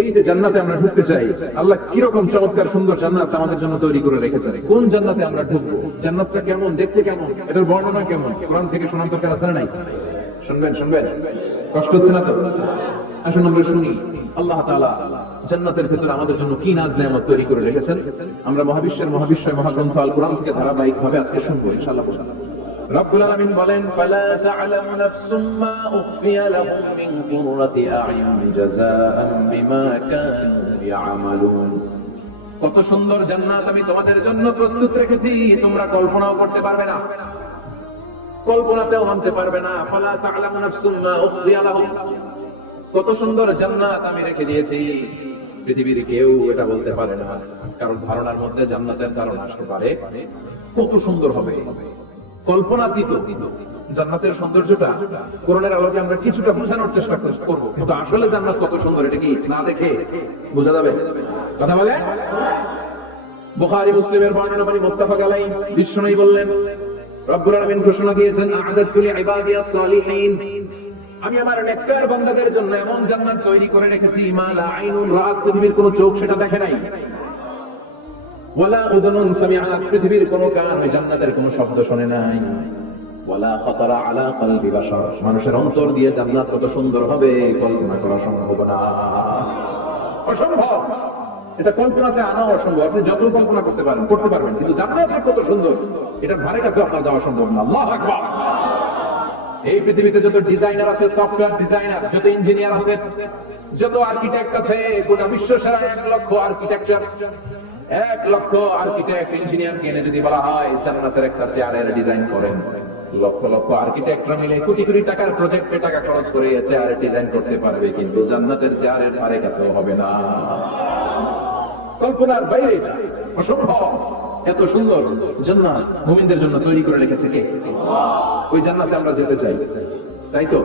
এই যে জান্নাতে আমরা ঢুকতে চাই, আল্লাহ কিরকম চমৎকার সুন্দর জান্নাত আমাদের জন্য তৈরি করে রেখেছেন। কোন জান্নাতে আমরা ঢুকবো, জান্নাতটা কেমন, দেখতে কেমন, এটার বর্ণনা কেমন, কোরআন থেকে শোনার দরকার আছে না নাই? শুনবেন শুনবেন, কষ্ট হচ্ছে না তো? আসুন আমরা শুনি আল্লাহ তাআলা জান্নাতের ভেতরে আমাদের জন্য কি নাজ নেয়ামত তৈরি করে রেখেছেন। আমরা মহাবিশ্বের মহাবিশ্বয় মহাগ্রন্থ আল কোরআন থেকে ধারাবাহিকভাবে আজকে শুনবো ইনশাআল্লাহ। রব্বুল আলামিন বলেন, ফালা তা'লামু নাফসুম মা উখফিয়া লাহুম মিন কুররাতি আ'য়ুন জাযাআন বিমা কানু ইয়া'মালুন। কত সুন্দর জান্নাত আমি তোমাদের জন্য প্রস্তুত রেখেছি, তোমরা কল্পনাও করতে পারবে না, কল্পনাতেও আনতে পারবে না। ফালা তা'লামু নাফসুম মা উখফিয়া লাহুম, কত সুন্দর জান্নাত আমি রেখে দিয়েছি, পৃথিবীর কেউ এটা বলতে পারে না। কারণ ধারণার মধ্যে জান্নাতের ধারণা আসতে পারে কত সুন্দর হবে, কল্পনাতীত জান্নাতের সৌন্দর্যটা কোরআনের আলোকে আমরা কিছুটা বোঝানোর চেষ্টা করব, কিন্তু আসলে জান্নাত কত সুন্দর এটা কি না দেখে বোঝা যাবে? কথা বলে বুখারী মুসলিমের বর্ণনা বানি মুত্তাফাক আলাইহি, বিশ্বনবী বললেন, রব্বুল আলামিন ঘোষণা দিয়েছেন, আ'দাতু লিইবাদিয়াস সালিহিন, আমি আমার নেককার বান্দাদের জন্য এমন জান্নাত তৈরি করে রেখেছি, মা লা আইনুন রাআত, পৃথিবীর কোনো চোখ সেটা দেখে নাই, ওয়ালা উযুনুন সামিআত, পৃথিবীর কোনো কান ওই জান্নাতের কোনো শব্দ শুনে নাই, ওয়ালা খাতারা আলা কলবি বাশার, মানুষের অন্তর দিয়ে জান্নাত কত সুন্দর হবে কল্পনা করা সম্ভব না, অসম্ভব। এটা কল্পনাতে আনা অসম্ভব, আপনি যত কল্পনা করতে পারবেন, কিন্তু জান্নাত কত সুন্দর এটার ধারে কাছে আপনার যাওয়া সম্ভব না। আল্লাহু আকবার। এই পৃথিবীতে যত ডিজাইনার আছে, সফটওয়্যার ডিজাইনার, যত ইঞ্জিনিয়ার আছে, যত আর্কিটেক্ট আছে, গোটা বিশ্ব সারা 1 লক্ষ আর্কিটেকচার, 1 লক্ষ আর্কিটেক্ট ইঞ্জিনিয়ার কে এনে যদি বলা হয় জান্নাতের একটা চেয়ারের ডিজাইন করেন, লক্ষ লক্ষ আর্কিটেক্টরা মিলে কোটি কোটি টাকার প্রজেক্টে টাকা খরচ করে চেয়ারের ডিজাইন করতে পারবে, কিন্তু জান্নাতের চেয়ারের ধারে কাছেও হবে না। কল্পনার বাইরে, এটা অসম্ভব। এত সুন্দর জান্নাত মুমিনদের জন্য তৈরি করে রেখেছে কে? ওই জান্নাতে আমরা যেতে চাই, তাই তো?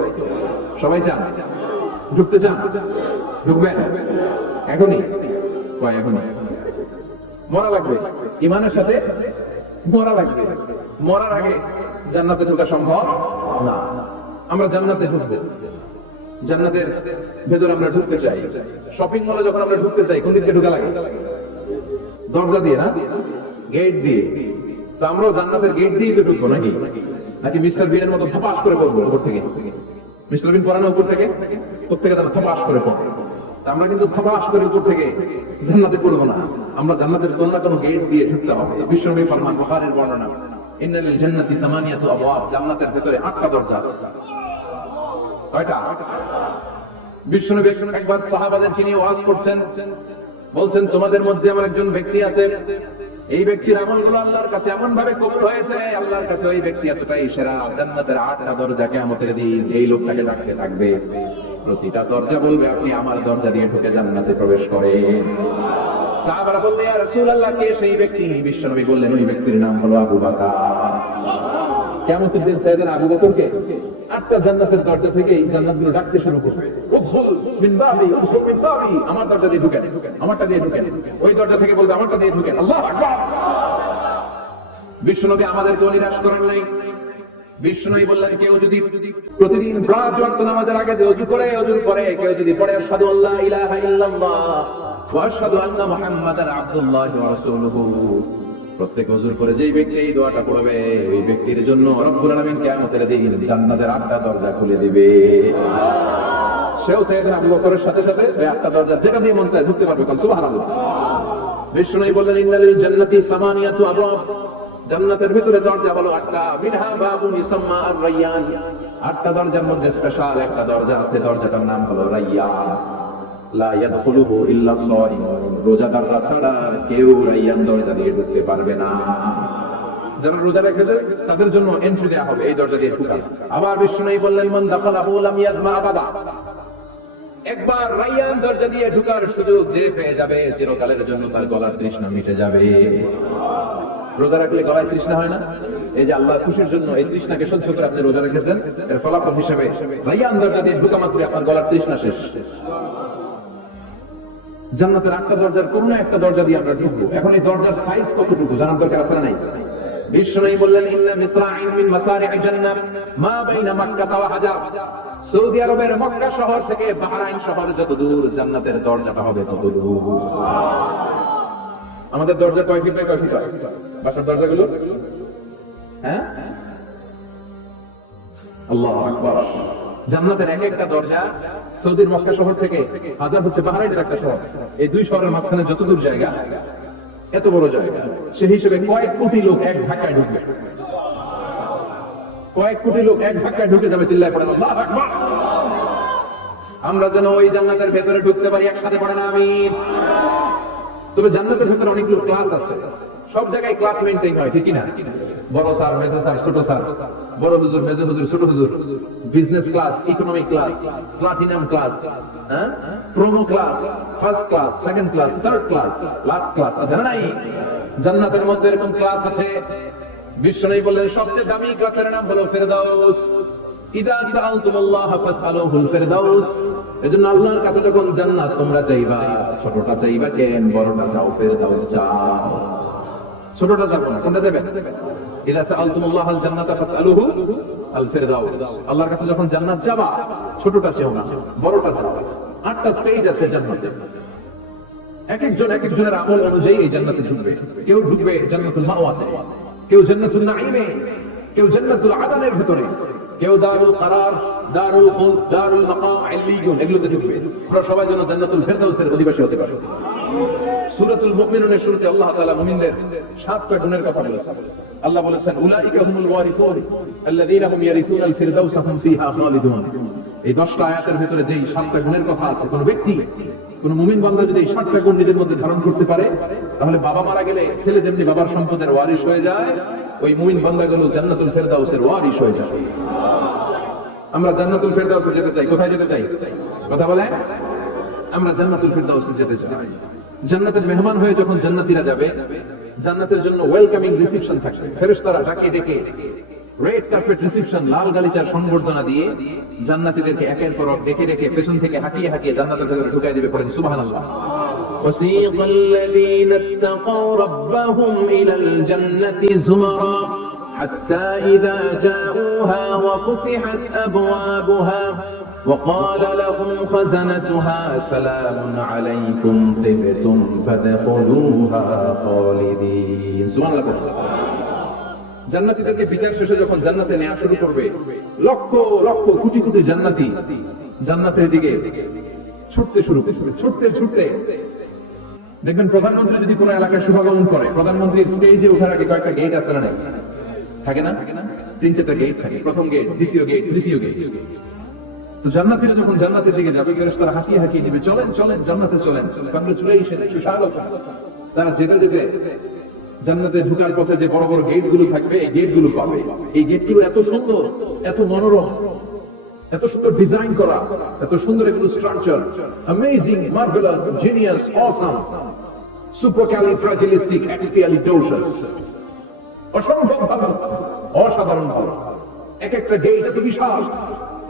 সবাই চান, ঢুকতে চান? ঢুকবেন এখনই? কয় এখনই? মরা লাগবে, ঈমানের সাথে মরা লাগবে। মরার আগে জান্নাতে ঢোকা সম্ভব না। আমরা জান্নাতে ঢুকবো, জান্নাতের ভেতর আমরা ঢুকতে চাই। শপিং মলে যখন আমরা ঢুকতে চাই, কোন দিক দিয়ে ঢোকা লাগে? দরজা দিয়ে না, গেট দিয়ে। তো আমরাও জান্নাতের গেট দিয়ে তো ঢুকবো নাকি? নাকি মিস্টার বিনের মতো থপাস করে পড়বো উপর থেকে? মিস্টার বিন পড়ানো উপর থেকে, প্রত্যেকে তারা থপাস করে পড়ে। আমরা কিন্তু থপাস করে উপর থেকে জান্নাতে পড়বো না, আমরা জান্নাতের কোন না কোন গেট দিয়ে ঢুকতে হবে। বিশ্বনবী ফরমান, বুখারীর বর্ণনা, ইন্না লিল জান্নাতি সামানিয়াতু আবওয়াব, জান্নাতের ভিতরে 8টা দরজা আছে। কয়টা? বিশ্বনবী একবার সাহাবাদেরকে নিয়ে ওয়াজ করছেন, বলছেন, তোমাদের মধ্যে এমন একজন ব্যক্তি আছে, এই ব্যক্তির আমলগুলো আল্লাহর কাছে এমন ভাবে কবুল হয়েছে, আল্লাহর কাছে ওই ব্যক্তি এতটাই সেরা, জান্নাতের 8টা দরজা কিয়ামতের দিন এই লোকটাকে ডাকতে থাকবে, প্রতিটা দরজা বলবে, আপনি আমার দরজা দিয়ে ঢুকে জান্নাতে প্রবেশ করেন। সাহাবারা বললেন, ইয়া রাসূলুল্লাহ, কে সেই ব্যক্তি? বিশ্বনবী বললেন, ওই ব্যক্তির নাম হলো আবু বকর। কিয়ামতের দিন সাইয়েদনা আবু বকরকে 8টা জান্নাতের দরজা থেকে এই জান্নাতগুলো ডাকতে শুরু করবে, উদখুল মিন বাবি, উদখুল মিন বাবি, আমার দরজা দিয়ে ঢুকেন, আমারটা দিয়ে ঢুকেন। ওই দরজা থেকে বলবে, আমারটা দিয়ে ঢুকেন। আল্লাহু আকবার। বিশ্বনবী আমাদেরকে নিরাশ করেন নাই। বিশ্বনবী বললেন, কেউ যদি প্রতিদিন 5 ওয়াক্ত নামাজের আগে যে ওযু করে, ওযুর পরে কেউ যদি পড়ে, আশহাদু আল্লা ইলাহা ইল্লাল্লাহ ওয়া আশহাদু আন্না মুহাম্মাদান আবদুল্লাহি ওয়া রাসূলুহু, প্রত্যেক ওযুর পরে যেই ব্যক্তি এই দোয়াটা পড়বে, ওই ব্যক্তির জন্য রব্বুল আলামিন কিয়ামতের দিন জান্নাতের 8টা দরজা খুলে দিবে। সেও সাইয়েদনা আবু বকরের সাথে সাথে ওই 8টা দরজা যেটা দিয়ে মন চায় ঢুকতে পারবে। সুবহানাল্লাহ। বিশ্বনবী বললেন, ইন্নালিল জান্নাতি সামানিয়াতু আবওয়াব, জান্নাতের ভিতরে দরজা হলো 8টা, মিনহা বাবুন ইউসাম্মা আর-রায়্যান, 8টা দরজার মধ্যে স্পেশাল একটা দরজা আছে, দরজাটার নাম হলো রায়্যান। লা ইয়াদখুলুহু ইল্লা সাইমুন, রোজাদাররা ছাড়া কেউ রায়্যান দরজা দিয়ে ঢুকতে পারবে না। যারা রোজা রেখেছে তাদের জন্য এন্ট্রি দেয়া হবে এই দরজা দিয়ে ঢুকা। আবার বিশ্বনবী বললেন, মান দাখালাহু লাম ইয়াজমা আবাদা, একবার রায়্যান দরজা দিয়ে ঢুকার সুযোগ যে পেয়ে যাবে, চিরকালের জন্য তার গলার তৃষ্ণা মিটে যাবে। রোজা রাখলে গলায় তৃষ্ণা হয় না? এই যে আল্লাহর খুশির জন্য এই তৃষ্ণাকে সহ্য করে আপনি রোজা রেখেছেন, এর ফলাফল হিসেবে রায়্যান দরজা দিয়ে ঢুকা মাত্রই আপনার গলার তৃষ্ণা শেষ। জান্নাতের 8টা দরজার কোন একটা দরজা দিয়ে আমরা ঢুকবো। এখন এই দরজার সাইজ কতটুকু জানার দরকার আছে না নাই? বিশ্বনবী বললেন ইন্না মিসরা'ইন মিন মাসারি'ই জান্নাহ মা বাইনা মাক্কা ওয়া হাজার। সৌদি আরবের মক্কা শহর থেকে বাহরাইন শহর যত দূর, জান্নাতের দরজাটা হবে তত দূর। আমাদের দরজা কয় ফিট বাই কয় ফিট হয় বাসার দরজাগুলো? হ্যাঁ, আল্লাহু আকবার। জান্নাতের এক একটা দরজা সৌদির মক্কা শহর থেকে হাজার হচ্ছে বাহরাইনের একটা শহর, এই দুই শহরের মাঝখানে যত দূর জায়গা, এত বড় জায়গা, সেই হিসেবে কয়েক কোটি লোক এক ধাক্কায় ঢুকবে। কয়েক কোটি লোক এক ধাক্কায় ঢুকে যাবে, চিল্লায় পড়েন আল্লাহু আকবার। আমরা যেন ওই জান্নাতের ভেতরে ঢুকতে পারি, একসাথে পড়েন আমিন। তবে জান্নাতের ভেতরে অনেকগুলো ক্লাস আছে, সব জায়গায় ক্লাস মেইনটেইন হয়, ঠিক কি না? বড় স্যার, মেজো স্যার, ছোট স্যার, বড় হুজুর, মেজো হুজুর, ছোট হুজুর, business class, economic class, platinum class, হ্যাঁ, promo class, first class, second class, third class, last class আছে না? নাই? জান্নাতের মধ্যে এরকম ক্লাস আছে। বিশ্বনবী বললেন সবচেয়ে দামি ক্লাসের নাম হলো ফেরদাউস। ইদা সাআলতুমুল্লাহ ফাসআলুহুল ফেরদাউস। এজন্য আল্লাহর কাছে যখন জান্নাত তোমরা চাইবা, ছোটটা চাইবা কেন, বড়টা চাও, ফেরদাউস চাও। ছোটটা যাবে না, কোনটা যাবে? ইদা সাআলতুমুল্লাহাল জান্নাতা ফাসআলুহু আল ফিরদাউস। আল্লাহর কাছে যখন জান্নাত যাবা, ছোটটা চাও না, বড়টা চাও। 8টা স্টেজ আছে জান্নাতে। এক একজনের আমল অনুযায়ী এই জান্নাতে ঢুকবে। কেউ ঢুকবে জান্নাতুল মাওয়াতে, কেউ জান্নাতুল নাঈমে, কেউ জান্নাতুল আদানের ভিতরে, কেউ দারুল কারার, দারুল খুলদ, দারুল মাকাম, আল্লিয়ুন, এগুলোতে ঢুকবে। আমরা সবাই যেন জান্নাতুল ফিরদাউসের অধিবাসী হতে পারি। সূরাতুল মুমিনুনের শুরুতে আল্লাহ তাআলা মুমিনদের 7টা গুণের কথা বলেছেন। আল্লাহ বলেছেন উলাইকা হুমুল ওয়ারিসুন আল্লাযীনা হুম ইয়ারিসুনাল ফিরদাউস হুম ফিহা খালিদুন। এই 10টা আয়াতের ভিতরে যেই 7টা গুণের কথা আছে, কোন ব্যক্তি, কোন মুমিন বান্দা যদি এই 7টা গুণ নিজের মধ্যে ধারণ করতে পারে, তাহলে বাবা মারা গেলে ছেলে যেমনি বাবার সম্পদের ওয়ারিশ হয়ে যায়, ওই মুমিন বান্দাগুলো জান্নাতুল ফিরদাউসের ওয়ারিশ হয়ে যায়। আমরা জান্নাতুল ফিরদাউসে যেতে চাই। কোথায় যেতে চাই? কথা বলেন। আমরা জান্নাতুল ফিরদাউসে যেতে চাই। জান্নাতের মেহমান হয়ে যখন জান্নাতীরা যাবে, জান্নাতের জন্য ওয়েলকামিং রিসেপশন থাকবে। ফেরেশতারা ডাকে ডেকে রেড কার্পেট রিসেপশন, লাল গালিচার সংবর্ধনা দিয়ে জান্নাতীদেরকে একের পর এক ডেকে ডেকে পেছন থেকে হাঁকিয়ে হাঁকিয়ে জান্নাতের ভেতরে ঢুকাই দিবে। পড়েন সুবহানাল্লাহ। وسيق الذين اتقوا ربهم إلى الجنة زمرا حتى إذا جاءوها وفتحت أبوابها وقال لهم خزنتها سلام عليكم طبتم فادخلوها خالدين سبحان الله। জান্নাতীদেরকে বিচার শেষে যখন জান্নাতে নেওয়া শুরু করবে, লক্ষ লক্ষ কোটি কোটি জান্নাতী জান্নাতের দিকে ছুটতে শুরু করবে। ছুটতে ছুটতে দেখবেন প্রধানমন্ত্রী যদি কোনো এলাকায় শুভাগমন করে, প্রধানমন্ত্রীর স্টেজে ওঠার আগে কয়েকটা গেট আছে না? থাকে না? 3-4টা গেট থাকে। প্রথম গেট, দ্বিতীয় গেট, তৃতীয় গেট। তো জান্নাতীরা যখন জান্নাতের দিকে যাবে, ফেরেশতারা হাঁকিয়ে হাঁকিয়ে দিবে, চলেন চলেন জান্নাতে চলেন, কংগ্রেচুলেশন, সুস্বাগতম। তারা যেতে যেতে জান্নাতে ঢোকার পথে যে বড় বড় গেট গুলো থাকবে, এই গেট গুলো পাবে। এই গেট গুলো এত সুন্দর, এত মনোরম, এত সুন্দর ডিজাইন করা, এত সুন্দর এগুলো structure, amazing, marvellous, genius, awesome, supercalifragilisticexpialidocious, অসম্ভব ভালো, অসাধারণ ভালো। এক একটা গেট এত বিশাল।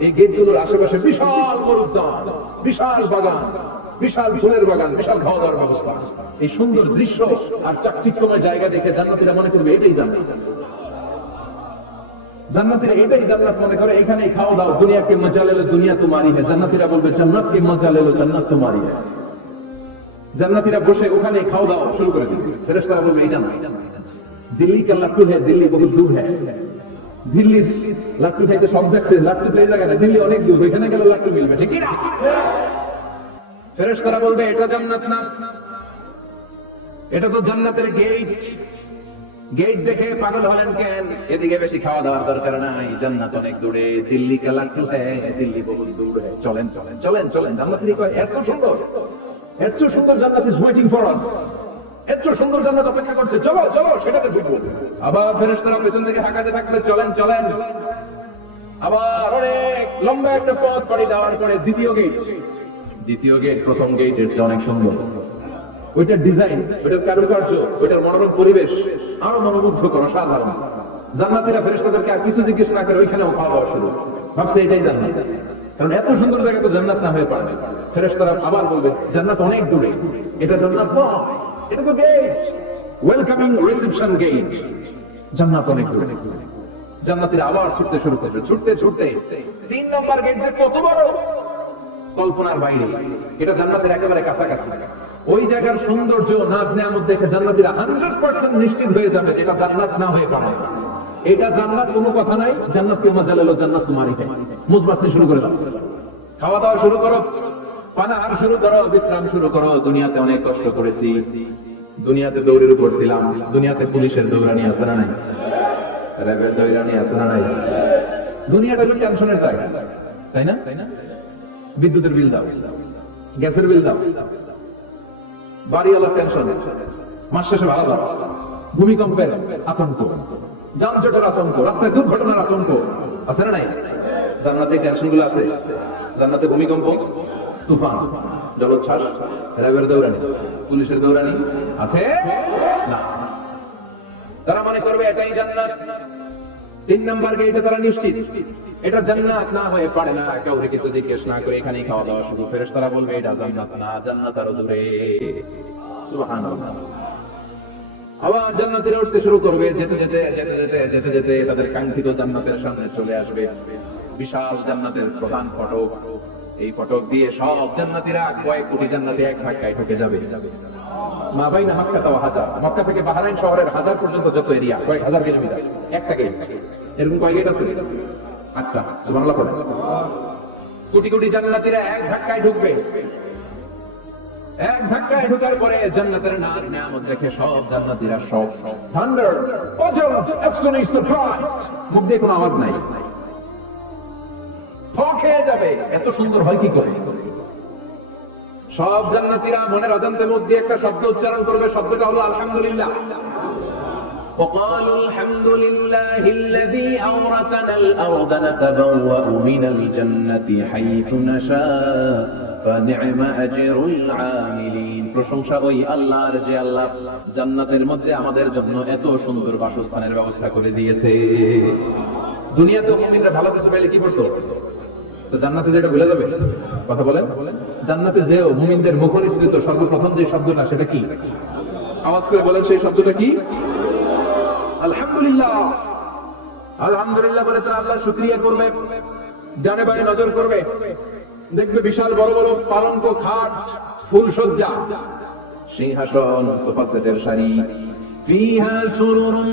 এই গেটগুলোর আশেপাশে বিশাল উদ্যান, বিশাল বাগান, বিশাল ফুলের বাগান, বিশাল খাওয়া দাওয়ার ব্যবস্থা। এই সুন্দর দৃশ্য আর চাকচিক্যময় জায়গা দেখে জান্নাতীরা মনে করবে এটাই জান্নাত। জান্নাতীরা এটাই জান্নাত মনে করে, এখানেই খাওয়া দাও। দুনিয়া কে মজা লে লো দুনিয়া তোমারি হ্যায়। জান্নাতীরা বলবে জান্নাত কে মজা লে লো জান্নাত তোমারি হ্যায়। জান্নাতীরা বসে ওখানেই খাওয়া দাওয়া শুরু করে দিবে। ফেরেশতারা বলবে এটা না, দিল্লি কা লাট্টু হ্যায়, দিল্লি বহুত দূর হ্যায়। দিল্লির লাট্টু খাইতে সব যাচ্ছে, লাট্টু তো এই জায়গায় না, দিল্লি অনেক দূর, ওইখানে গেলে লাট্টু মিলবে, ঠিক না? ফেরেশতারা বলবে এটা জান্নাত না, এটা তো জান্নাতের গেট। গেট দেখে পাগল হলেন কেন? এদিকে বেশি খাওয়া দাওয়ার দরকার নাই, জান্নাত অনেক দূরে, দিল্লি কা লাট্টু হ্যায়, দিল্লি বহুত দূর হ্যায়। চলেন চলেন চলেন চলেন। জান্নাতেরই কয় এত সুন্দর, এত সুন্দর জান্নাত ইজ ওয়েটিং ফর আস, এত সুন্দর জান্নাত অপেক্ষা করছে, চলো চলো সেটাতে ঢুকবো। আবার ফেরেশতারা পেছন থেকে হাঁকাতে থাকলে চলেন চলেন। আবার অনেক লম্বা একটা পথ পাড়ি দেওয়ার পরে দ্বিতীয় গেট। দ্বিতীয় গেট প্রথম গেটের চেয়ে অনেক সুন্দর। ওইটার ডিজাইন, ওইটার কারুকার্য, ওইটার মনোরম পরিবেশ আরো মনোমুগ্ধকর, অসাধারণ। জান্নাতীরা ফেরেশতাদেরকে আর কিছু জিজ্ঞেস না করে ওইখানেও খাওয়া দাওয়া শুরু। ভাবছে এটাই জান্নাত, কারণ এত সুন্দর জায়গা তো জান্নাত না হয়ে পারে। ফেরেশতারা আবার বলবে জান্নাত অনেক দূরে, এটা জান্নাত নয়, এটা তো গেট, ওয়েলকামিং রিসেপশন গেট। জান্নাত অনেক দূর। জান্নাতীরা আবার ছুটতে শুরু করবে, ছুটতে ছুটতে 3 নম্বর গেট যে কত বড় কল্পনার বাইরে। এটা জান্নাতের একেবারে কাছাকাছি। ওই জায়গার সৌন্দর্য, নাজ নেয়ামত দেখে জান্নাতীরা 100% নিশ্চিত হয়ে যাবে এটা জান্নাত না হয়ে পারে। এটা জান্নাত, কোনো কথা নাই। জান্নাত কে মজা লেলো, জান্নাত তোমারই। মুজ বাসতে শুরু করে দাও, খাওয়া দাওয়া শুরু করো, পানাহার শুরু করো, বিশ্রাম শুরু করো। দুনিয়াতে অনেক কষ্ট করেছি, দুনিয়াতে দৌড়ের উপর ছিলাম, দুনিয়াতে পুলিশের দৌড়ানি আছে না নাই, র্যাবের দৌড়ানি আছে না নাই। দুনিয়াটা হলো টেনশনের জায়গা, তাই না? বিদ্যুতের বিল দাও, গ্যাসের বিল দাও, বাড়িওয়ালার টেনশন, মাস শেষে ভাড়া দাও, ভূমিকম্পের আতঙ্ক, যানজটের আতঙ্ক, রাস্তায় দুর্ঘটনার আতঙ্ক আছে না নাই? জান্নাতে টেনশন গুলো আছে। জান্নাতে ভূমিকম্প, তুফান, জলোচ্ছ্বাস, র্যাবের দৌড়ানি, পুলিশের দৌড়ানি আছে না। তারা মনে করবে এটাই জান্নাত। 3 নম্বর গেটে তারা নিশ্চিত এটা জান্নাত না হয়ে পারে না। কাউকে কিছু জিজ্ঞেস না করে এখানেই খাওয়া দাওয়া শুরু। ফেরেশতারা বলবে এটা জান্নাত না, জান্নাত আরো দূরে। সুবহানাল্লাহ। আবার জান্নাতীরা উঠতে শুরু করবে, যেতে যেতে যেতে যেতে যেতে যেতে তাদের কাঙ্ক্ষিত জান্নাতের সামনে চলে আসবে। বিশাল জান্নাতের প্রধান ফটক। এই ফটক দিয়ে সব জান্নাতীরা, কয়েক কোটি জান্নাতি এক ধাক্কায় ঢুকে যাবে। মা বাইনা মক্কা তাও হাজার, মক্কা থেকে বাহরাইন শহরের হাজার পর্যন্ত যত এরিয়া, কয়েক হাজার কিলোমিটার, একটা গেট। এরকম কয় গেট আছে? 8টা। সুবহানাল্লাহ বলেন। কোটি কোটি জান্নাতীরা এক ধাক্কায় ঢুকবে। এক ধাক্কায় ঢোকার পরে জান্নাতের নাজ নেয়ামত দেখে সব জান্নাতীরা সব থান্ডার, puzzled, astonished, surprised, মুখ দিয়ে কোনো আওয়াজ নাই, থ খেয়ে যাবে। এত সুন্দর হয় কি করে? সব জান্নাতীরা মনের অজান্তে মুখ দিয়ে একটা শব্দ উচ্চারণ করবে। শব্দটা হলো আলহামদুলিল্লাহ। وقالوا الحمد لله الذي أورثنا الأرض نتبوأ من الجنة حيث نشاء فنعم أجر العاملين। প্রশংসা ওই আল্লাহর যে আল্লাহ জান্নাতের মধ্যে আমাদের জন্য এত সুন্দর বাসস্থানের ব্যবস্থা করে দিয়েছে। দুনিয়াতে মুমিনরা ভালো কিছু পেলে কি করতো? তো জান্নাতে যেটা ভুলে যাবে। কথা বলেন। জান্নাতে যেও মুমিনদের মুখনিসৃত সর্বপ্রথম যে শব্দটা, সেটা কি? আওয়াজ করে বলেন, সেই শব্দটা কি? আলহামদুলিল্লাহ। আলহামদুলিল্লাহ বলে তারা আল্লাহর শুকরিয়া করবে, ডানে বায়ে নজর করবে, দেখবে বিশাল বড় বড় পালঙ্ক, খাট, ফুল সজ্জা, সিংহাসন, সোফা সেটের সারি, ফিহা সুরুরুন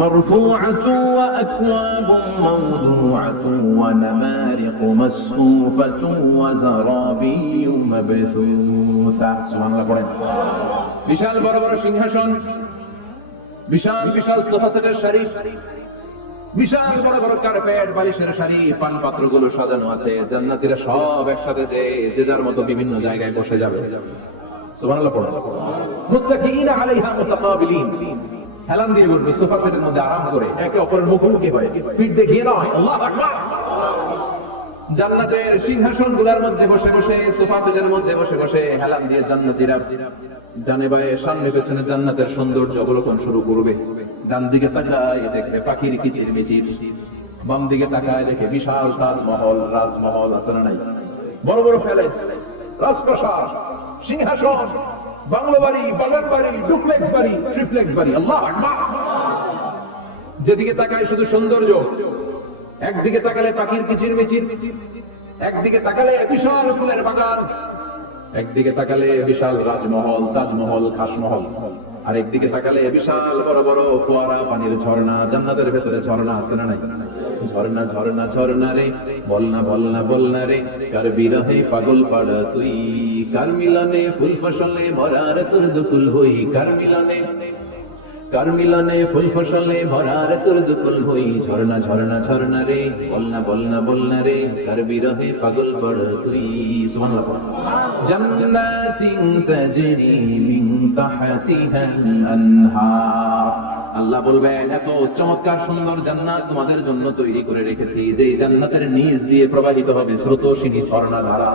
মারফুআতু ওয়া আকওয়াবুন মাওদুআতু ওয়া নামারিকু মাসফুফাতু ওয়া যারাবিয়্যু মাবথুসা। সুবহানাল্লাহ পড়েন। বিশাল বড় বড় সিংহাসন, বিশাল বিশাল সোফা সেটের সারি, বিশাল বড় বড় কার্পেট, বালিশের সারি, পান পাত্রগুলো সাজানো আছে। জান্নাতীরা সব একসাথে যে যার মতো বিভিন্ন জায়গায় বসে যাবে। সুবহানাল্লাহ পড়ুন। মুত্তাকিইনা আলাইহা মুতাকাবিলিন, হেলান দিয়ে বসবে সোফা সেটের মধ্যে আরাম করে, একে অপরের মুখোমুখি হয়ে, পিঠ দেখিয়ে নয়। আল্লাহু আকবার। জান্নাতের সিংহাসনগুলোর মধ্যে বসে বসে, সোফা সেটের মধ্যে বসে বসে হেলান দিয়ে জান্নাতীরা ডানে বায়ে সামনে পেছনে জান্নাতের সৌন্দর্য অবলোকন শুরু করবে। ডান দিকে তাকায় দেখবে পাখির কিচির মিচির, বাম দিকে তাকায় দেখে বিশাল তাজমহল, রাজমহল আছে না নাই, বড় বড় প্যালেস, রাজপ্রাসাদ, সিংহাসন, বাংলো বাড়ি, বাগান বাড়ি, ডুপ্লেক্স বাড়ি, ট্রিপ্লেক্স বাড়ি। আল্লাহু আকবার। যেদিকে তাকায় শুধু সৌন্দর্য। একদিকে তাকালে পাখির কিচির মিচির, একদিকে তাকালে বিশাল ফুলের বাগান, একদিকে তাকালে বিশাল রাজমহল, তাজমহল, খাসমহল, আর একদিকে তাকালে বিশাল বড় বড় ফোয়ারা, পানির ঝর্ণা। জান্নাতের ভেতরে ঝর্ণা আছে না নাই? ঝর্ণা ঝর্ণা ঝর্ণা রে, বলনা বলনা বলনা রে, কার বিরহে পাগল পাড়া তুই, কার মিলনে ফুল ফসলে ভরার তোর দুকুল হই, কার মিলনে ফুল ফসলে ভরার তোর দুকুল হই। ঝর্ণা ঝর্ণা ঝর্ণা রে, বলনা বলনা বলনা রে, কার বিরহে পাগল পাড়া তুই। সুবহানাল্লাহ। জান্নাতিন তাজরি মিন তাহতিহাল আনহার। আল্লাহ বলবেন, এত চমৎকার সুন্দর জান্নাত তোমাদের জন্য তৈরি করে রেখেছি, যে জান্নাতের নিচ দিয়ে প্রবাহিত হবে স্রোতস্বিনী ঝর্ণা ধারা।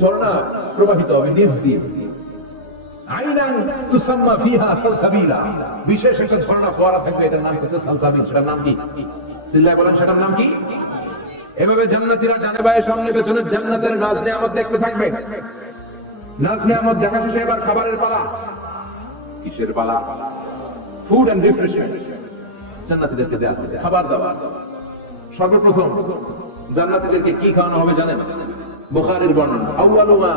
ঝর্ণা প্রবাহিত হবে নিচ দিয়ে। আইনান তুসাম্মা ফিহা সালসাবিলা, বিশেষ একটা ঝর্ণা ফোয়ারা থাকবে, এটার নাম হচ্ছে সালসাবিল। সেটার নাম কি? চিল্লায় বলেন, সেটার নাম কি? এভাবে জান্নাতীরা ডানে বায়ে সামনে পেছনে জান্নাতের নাজ নেয়ামত দেখতে থাকবে। নাজ নেয়ামত দেখা শেষে এবার খাবারের পালা। কিসের পালা? Food and refreshment. জান্নাতীদেরকে দেয়া হবে খাবার দাবার। সর্বপ্রথম জান্নাতীদেরকে কি খাওয়ানো হবে জানেন? বুখারীর বর্ণনা, আউয়ালু মা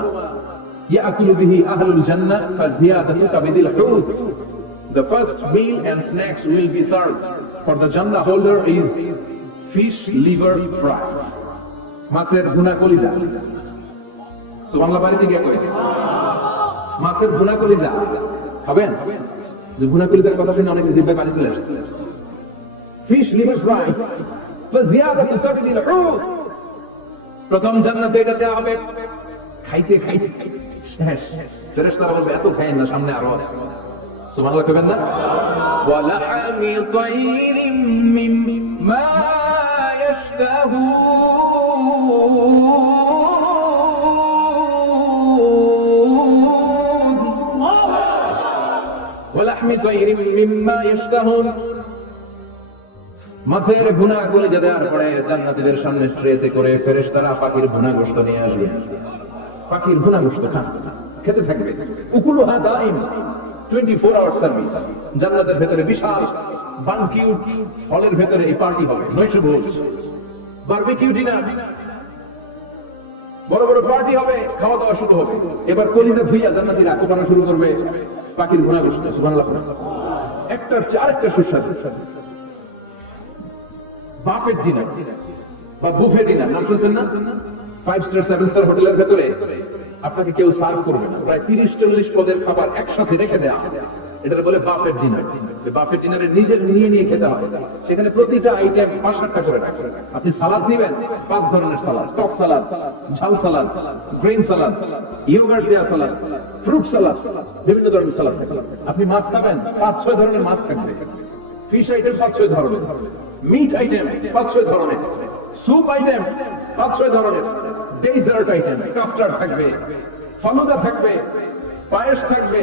ইয়াকুলু বিহি আহলুল জান্নাহ ফাজিয়াদাতু কাবিদিল হুত। The first meal and snacks will be served for the Jannah holder is fish liver fry. মাছের ভুনা কলিজা। সুবহানাল্লাহ, বাড়িতে গিয়ে কই মাছের ভুনা কলিজা খাবেন? যে ভুনা কলিজার কথা শুনে অনেকে জিহ্বায় পানি চলে আসছে। ফিশ লিভার ফ্রাই ফাজিয়াদাতু কাবিদিল হুত। প্রথম জান্নাতে এটা দেয়া হবে। খাইতে খাইতে শেষ। ফেরেশতারা বলবে এত খাইয়েন না, সামনে আরো আছে। সুবহানাল্লাহ কইবেন না? ওয়া লাহমি তায়রিম মিম্মা ইয়াশতাহুন। ওয়া লাহমি তায়রিম মিম্মা ইয়াশতাহুন। মাছের ভুনা কলিজা দেওয়ার পরে জান্নাতীদের সামনে ট্রেতে করে ফেরেশতারা পাখির ভুনা গোশত নিয়ে আসবে। পাখির ভুনা গোশত খান, খেতে থাকবে। উকুলুহা দাইম, 24 আওয়ার সার্ভিস। জান্নাতের ভেতরে বিশাল বানকিউট হলের ভেতরে এই পার্টি হবে, নৈশভোজ, বারবিকিউ ডিনার, বড় বড় পার্টি হবে, খাওয়া দাওয়া শুরু হবে। এবার কলিজা ধুইয়া জান্নাতীরা কোপানো শুরু করবে পাখির ভুনা গোশত। সুবহানাল্লাহ। একটার চেয়ে আরেকটা সুস্বাদু। বাফেট ডিনার বা বুফে ডিনার নাম শুনছেন না? 5 স্টার 7 স্টার হোটেলের ভেতরে আপনাকে কেউ সার্ভ করবে না, প্রায় 30-40 পদের খাবার একসাথে রেখে দেয়া, এটা বলে বাফেট ডিনার। বাফেট ডিনারে নিজে নিয়ে খেতে হয়। সেখানে প্রতিটা আইটেম 5-8টা করে রাখে। আপনি সালাদ নেবেন, 5 ধরনের সালাদ, টক সালাদ, ঝাল সালাদ, গ্রিন সালাদ, ইয়োগার্ট দেয়া সালাদ, ফ্রুট সালাদ, বিভিন্ন ধরনের সালাদ থাকে। আপনি মাছ খাবেন, 5-6 ধরনের মাছ থাকবে। ফিশ আইটেম 5-6 ধরনের, মিট আইটেম 5-6 ধরনের, স্যুপ আইটেম 5-6 ধরনের, ডেজার্ট আইটেম, কাস্টার্ড থাকবে, ফালুদা থাকবে, পায়েস থাকবে,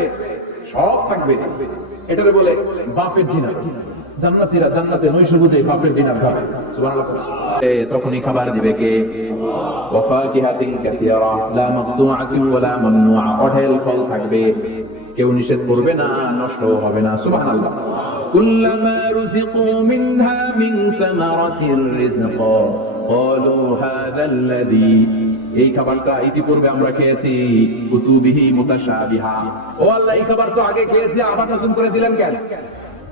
সব থাকবে। এটারে বলে বাফেট ডিনার। জান্নাতীরা জান্নাতে নৈশভোজে বাফেট ডিনার খাবে। সুবহানাল্লাহ। তখনই খাবার দিবে কে? ওয়া ফাকিহাতিন কাসীরা লা মাকতুআতিন ওয়া লা মামনুআ। অঢেল ফল থাকবে, কেউ নিষেধ করবে না, নষ্ট হবে না। সুবহানাল্লাহ। কুল্লামা রুজিকু মিনহা মিন সামারাতির রিজকা ক্বালু হাযাল্লাযী। এই খাবারটা ইতিপূর্বে আমরা খেয়েছি, কুতুবিহি মুতাশাবিহা। ও আল্লাহ, এই খাবার তো আগে খেয়েছি, আবার নতুন করে দিলেন কেন?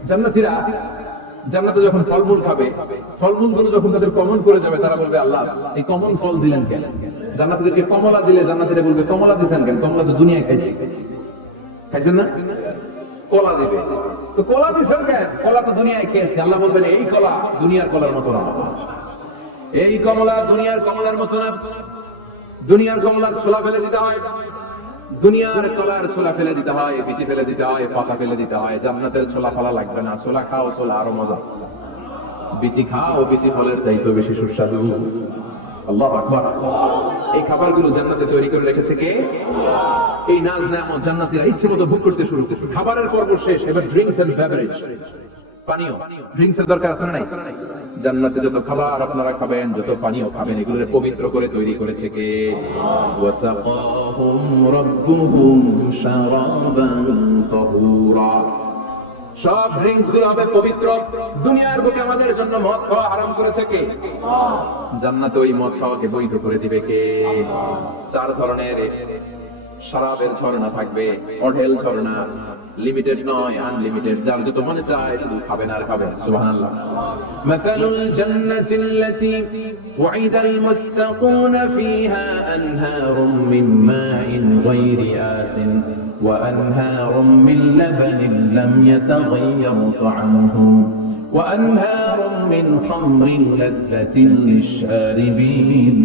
জান্নাতীরা জান্নাতে যখন ফলমূল খাবে, ফলমূলগুলো যখন তাদের কমন করে যাবে, তারা বলবে আল্লাহ এই কমন ফল দিলেন কেন? জান্নাতীদেরকে কমলা দিলে জান্নাতীরা বলবে কমলা দিবেন কেন? কমলা তো দুনিয়ায় খাইছে, খাইছেন না? কলা দিবে, তো কলা দিবেন কেন? কলা তো দুনিয়ায় খেয়েছে। আল্লাহ বলবেন এই কলা দুনিয়ার কলার মতো না, এই কমলা দুনিয়ার কমলার মতো না। দুনিয়ার কমলার ছোলা ফেলে দিতে হয়, দুনিয়ার কলার ছোলা ফেলে দিতে হয়, বিচি ফেলে দিতে হয়, পাতা ফেলে দিতে হয়। জান্নাতের ছোলা ফলা লাগবে না। ছোলা খাও, ছোলা আরো মজা। বিচি খাও, বিচি ফলের চাইতে বেশি সুস্বাদু। আল্লাহু আকবার। এই খাবারগুলো জান্নাতে তৈরি করে রেখেছে কে? এই নাজ নেয়ামত জান্নাতীরা ইচ্ছে মতো ভোগ করতে শুরু করে। খাবারের পর্ব শেষ, এবার ড্রিঙ্কস এন্ড বেভারেজ, পানীয়। ড্রিঙ্কস এর দরকার আছে না নাই? জান্নাতে যত খাবার আপনারা খাবেন, যত পানীয় খাবেন, এগুলো পবিত্র করে তৈরি করেছে কে? ওয়াসাকাহুম রাব্বুহুম শারাবান তাহুরা। সব ড্রিঙ্কস গুলো হবে পবিত্র। দুনিয়ার বুকে আমাদের জন্য মদ খাওয়া হারাম করেছে কে? জান্নাতে ওই মদ খাওয়াকে বৈধ করে দিবে কে? 4 ধরনের শরাবের ঝর্ণা থাকবে, অঢেল ঝর্ণা, লিমিটেড নয়, আনলিমিটেড। যার যত মনে চায় শুধু খাবেন আর খাবেন। সুবহানাল্লাহ। মাসালুল জান্নাতিল্লাতী ওয়াইদাল মুত্তাকুনা ফীহা আনহারুম মিন মাইন গায়রি আসিন ওয়া আনহারুম মিন লাবানিন লাম ইয়াতাগায়্যার তা'আমুহু ওয়া আনহারুম মিন খামরিন লাযযাতিন লিশ-শারিবিন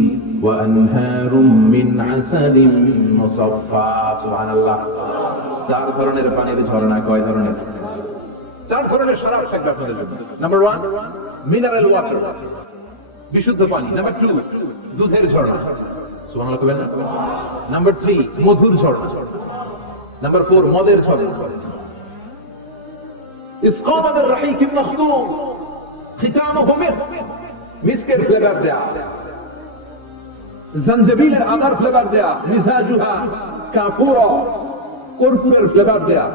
ওয়া আনহারুম মিন আসালিন মুসাফফা। সুবহানাল্লাহ। 4 ধরনের পানির ঝর্ণা। কয় ধরনের? 4 ধরনের শরাব থাকবে আপনাদের জন্য। নাম্বার 1 মিনারেল ওয়াটার, বিশুদ্ধ পানি। নাম্বার 2 দুধের ঝর্ণা। সুবহানাল্লাহ কইবেন না? নাম্বার 3 মধুর ঝর্ণা। নাম্বার 4 মদের ঝর্ণা। ইসকামাতুর রাহিকিম মাখতুম খিতামুহু মিস্ক, মিস্কের ফ্লেভার দেয়া, জঞ্জবিলের আদার ফ্লেভার দেয়া, মিজাজুহা কাফুরা, কর্পূরের ফ্লেভার দেয়া,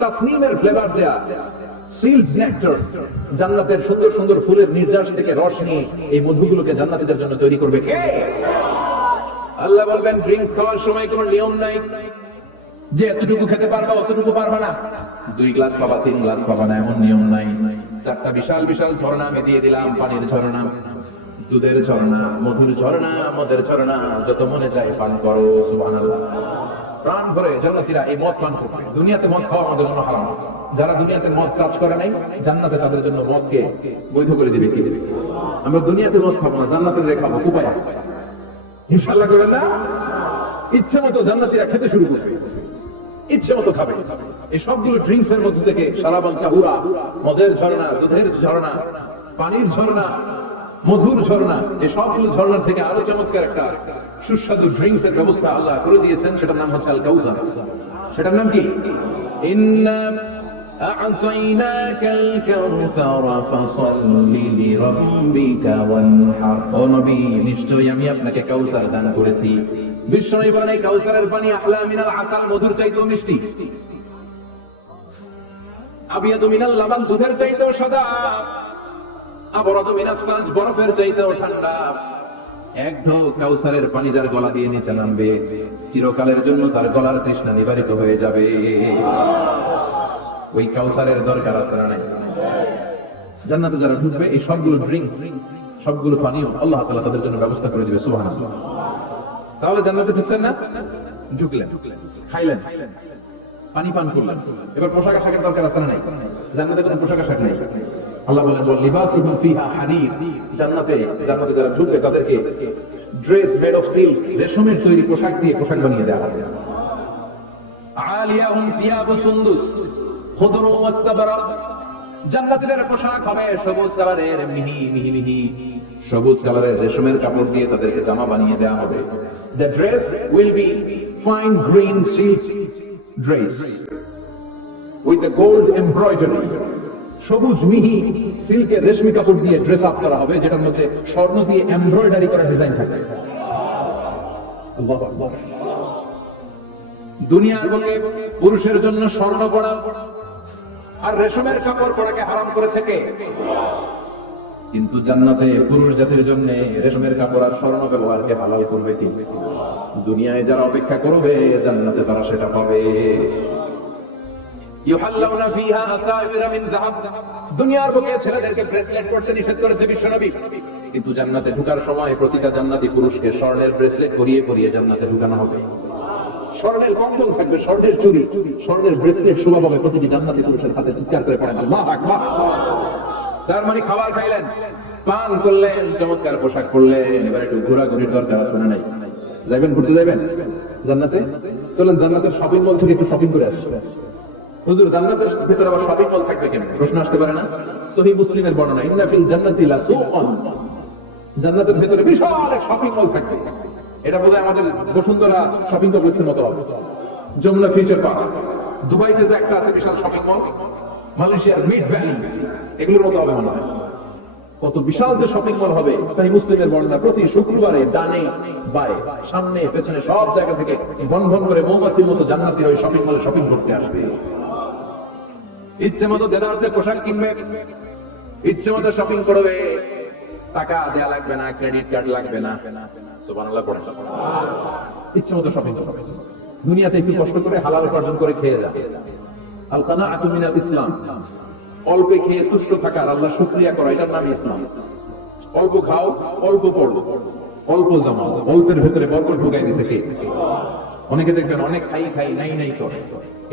তাসনিমের ফ্লেভার দেয়া, সিল্ড নেক্টার, জান্নাতের সুন্দর সুন্দর ফুলের নির্যাস থেকে রস নিয়ে এই মধুগুলোকে জান্নাতীদের জন্য তৈরি করবে কে? আল্লাহ বলবেন ড্রিঙ্কস খাওয়ার সময় কোনো নিয়ম নাই যে এতটুকু খেতে পারবা অতটুকু পারবা না, 2 গ্লাস পাবা 3 গ্লাস পাবা না, এমন নিয়ম নাই। 4টা বিশাল বিশাল ঝর্ণা আমি দিয়ে দিলাম, পানির ঝর্ণা, দুধের ঝর্ণা, মধুর ঝর্ণা, মদের ঝর্ণা, যত মনে চায় পান করো। সুবহানাল্লাহ। প্রাণ ভরে জান্নাতীরা এই মদ পান করবে। দুনিয়াতে মদ খাওয়া আমাদের জন্য হারাম। যারা দুনিয়াতে মদ কাজ করে নাই, জান্নাতে তাদের জন্য মদকে বৈধ করে দিবে কি? আমরা দুনিয়াতে মদ খাবো না, জান্নাতে যে খাবো কুপায়া ইনশাআল্লাহ করে না। ইচ্ছে মতো জান্নাতীরা খেতে শুরু করবে, ইচ্ছে মতো খাবে। এই সবগুলো ড্রিঙ্কস এর মধ্যে থেকে শারাবান কাহুরা, মদের ঝর্ণা, দুধের ঝর্ণা, পানির ঝর্ণা, মধুর ঝর্ণা, এই সবগুলো ঝর্ণার থেকে আরো চমৎকার একটা সুস্বাদু ড্রিঙ্কস এর ব্যবস্থা আল্লাহ করে দিয়েছেন। সেটার নাম হচ্ছে আল কাউসার। সেটার নাম কি? ইন্না আ'তাইনাকাল কাউসার ফাসাল্লি লিরাব্বিকা ওয়ানহার। ও নবী, নিশ্চয়ই আমি আপনাকে কাউসার দান করেছি। বিশ্বনবী বলেন এই কাউসারের পানি আহলা মিনাল আসাল, মধুর চাইতেও মিষ্টি। আবিয়াদু মিনাল লাবান, দুধের চাইতেও সাদা। আবরাদু মিনাস সালজ, বরফের চাইতেও ঠান্ডা। এক ঢোক কাউসারের পানি যার গলা দিয়ে নিচে নামবে, চিরকালের জন্য তার গলার তৃষ্ণা নিবারিত হয়ে যাবে। ওই কাউসারের দরকার আছে না নাই? জান্নাতে যারা ঢুকবে এই সবগুলো ড্রিঙ্কস, সবগুলো পানীয় আল্লাহ তাআলা তাদের জন্য ব্যবস্থা করে দিবে। সুবহানাল্লাহ। তাহলে জান্নাতে ঢুকছেন না? ঢুকলেন, খাইলেন, পানি পান করলেন, এবার পোশাক আশাকের দরকার আছে না নাই? জান্নাতে কোনো পোশাক আশাক নেই। আল্লাহ বলেন লিবাসুহুম ফিহা হারির। জান্নাতে যারা ঢুকবে তাদেরকে ড্রেস মেড অফ সিল্ক, রেশমের তৈরি পোশাক দিয়ে পোশাক বানিয়ে দেওয়া হবে। আলিয়াহুম সিয়াবু সুন্দুস খুদরু ওয়াস্তাবরাক। জান্নাতীদের পোশাক হবে সবুজ কালারের, মিহি মিহি মিহি সবুজ কালারের রেশমের কাপড় দিয়ে তাদেরকে জামা বানিয়ে দেওয়া হবে। The dress will be fine green silk dress with the gold embroidery. সবুজ মিহি সিল্কের রেশমি কাপড় দিয়ে ড্রেস আপ করা হবে, যেটার মধ্যে স্বর্ণ দিয়ে এমব্রয়ডারি করা ডিজাইন থাকবে। আল্লাহু আকবার। দুনিয়ার বুকে পুরুষের জন্য স্বর্ণ পরা আর রেশমের কাপড় পরাকে হারাম করেছে কে? কিন্তু জান্নাতে পুরুষ জাতির জন্য রেশমের কাপড় আর স্বর্ণ ব্যবহারকে হালাল করবে কি? দুনিয়ায় যারা অপেক্ষা করবে জান্নাতে তারা সেটা পাবে। ইউহাল্লাউনা ফিহা আসাবিরা মিন যাহাব। দুনিয়ার বুকে ছেলেদেরকে ব্রেসলেট পরতে নিষেধ করেছে বিশ্বনবী, কিন্তু জান্নাতে ঢোকার সময় প্রতিটা জান্নাতি পুরুষকে স্বর্ণের ব্রেসলেট পরিয়ে পরিয়ে জান্নাতে ঢোকানো হবে। স্বর্ণের কঙ্কন থাকবে, স্বর্ণের চুড়ি, স্বর্ণের ব্রেসলেট শোভা পাবে প্রতিটি জান্নাতি পুরুষের হাতে। চিৎকার করে পড়েন আল্লাহু আকবার। তার মানে খাবার খাইলেন, পান করলেন, চমৎকার পোশাক পরলেন, এবার একটু ঘোরাঘুরির দরকার আছে না নাই? যাবেন, ঘুরতে যাবেন জান্নাতে? চলেন জান্নাতের শপিং মল থেকে একটু শপিং করে আসি। হুজুর জান্নাতের ভিতরে আবার শপিং মল থাকবে কেন? প্রশ্ন আসতে পারে না? সহিহ মুসলিমের বর্ণনা, ইন্না ফিল জান্নাতি লাসুকান। জান্নাতের ভিতরে বিশাল এক শপিং মল থাকবে। এটা বোধহয় আমাদের বসুন্ধরা শপিং কমপ্লেক্সের মতো হবে, যমুনা ফিউচার পার্ক, দুবাইতে যে একটা আছে বিশাল শপিং মল, মালয়েশিয়ার মিড ভ্যালি, এগুলোর মতো হবে মনে হয়। কত বিশাল যে শপিং মল হবে। সহিহ মুসলিমের বর্ণনা, প্রতি শুক্রবারে ডানে বায়ে সামনে পেছনে সব জায়গা থেকে ভন ভন করে মৌমাছির মতো জান্নাতীরা ওই শপিং মলে শপিং করতে আসবে। ইচ্ছে মতো যেটা আছে পোশাক কিনবে, ইচ্ছে মতো শপিং করবে, টাকা দেয়া লাগবে না, ক্রেডিট কার্ড লাগবে না। সুবহানাল্লাহ পড়েন। ইচ্ছে মতো শপিং করবে। দুনিয়াতে একটু কষ্ট করে হালাল উপার্জন করে খেয়ে যাবে। আল কানাআতু মিনাল ইসলাম। অল্পে খেয়ে তুষ্ট থাকার, আল্লাহ শুকরিয়া করা, এটার নাম ইসলাম। অল্প খাও, অল্প পড়ো, অল্প জমাও, অল্পের ভেতরে বরকত ঢুকাই দিয়েছে কে? অনেকে দেখবেন অনেক খাই খাই নাই নাই করে,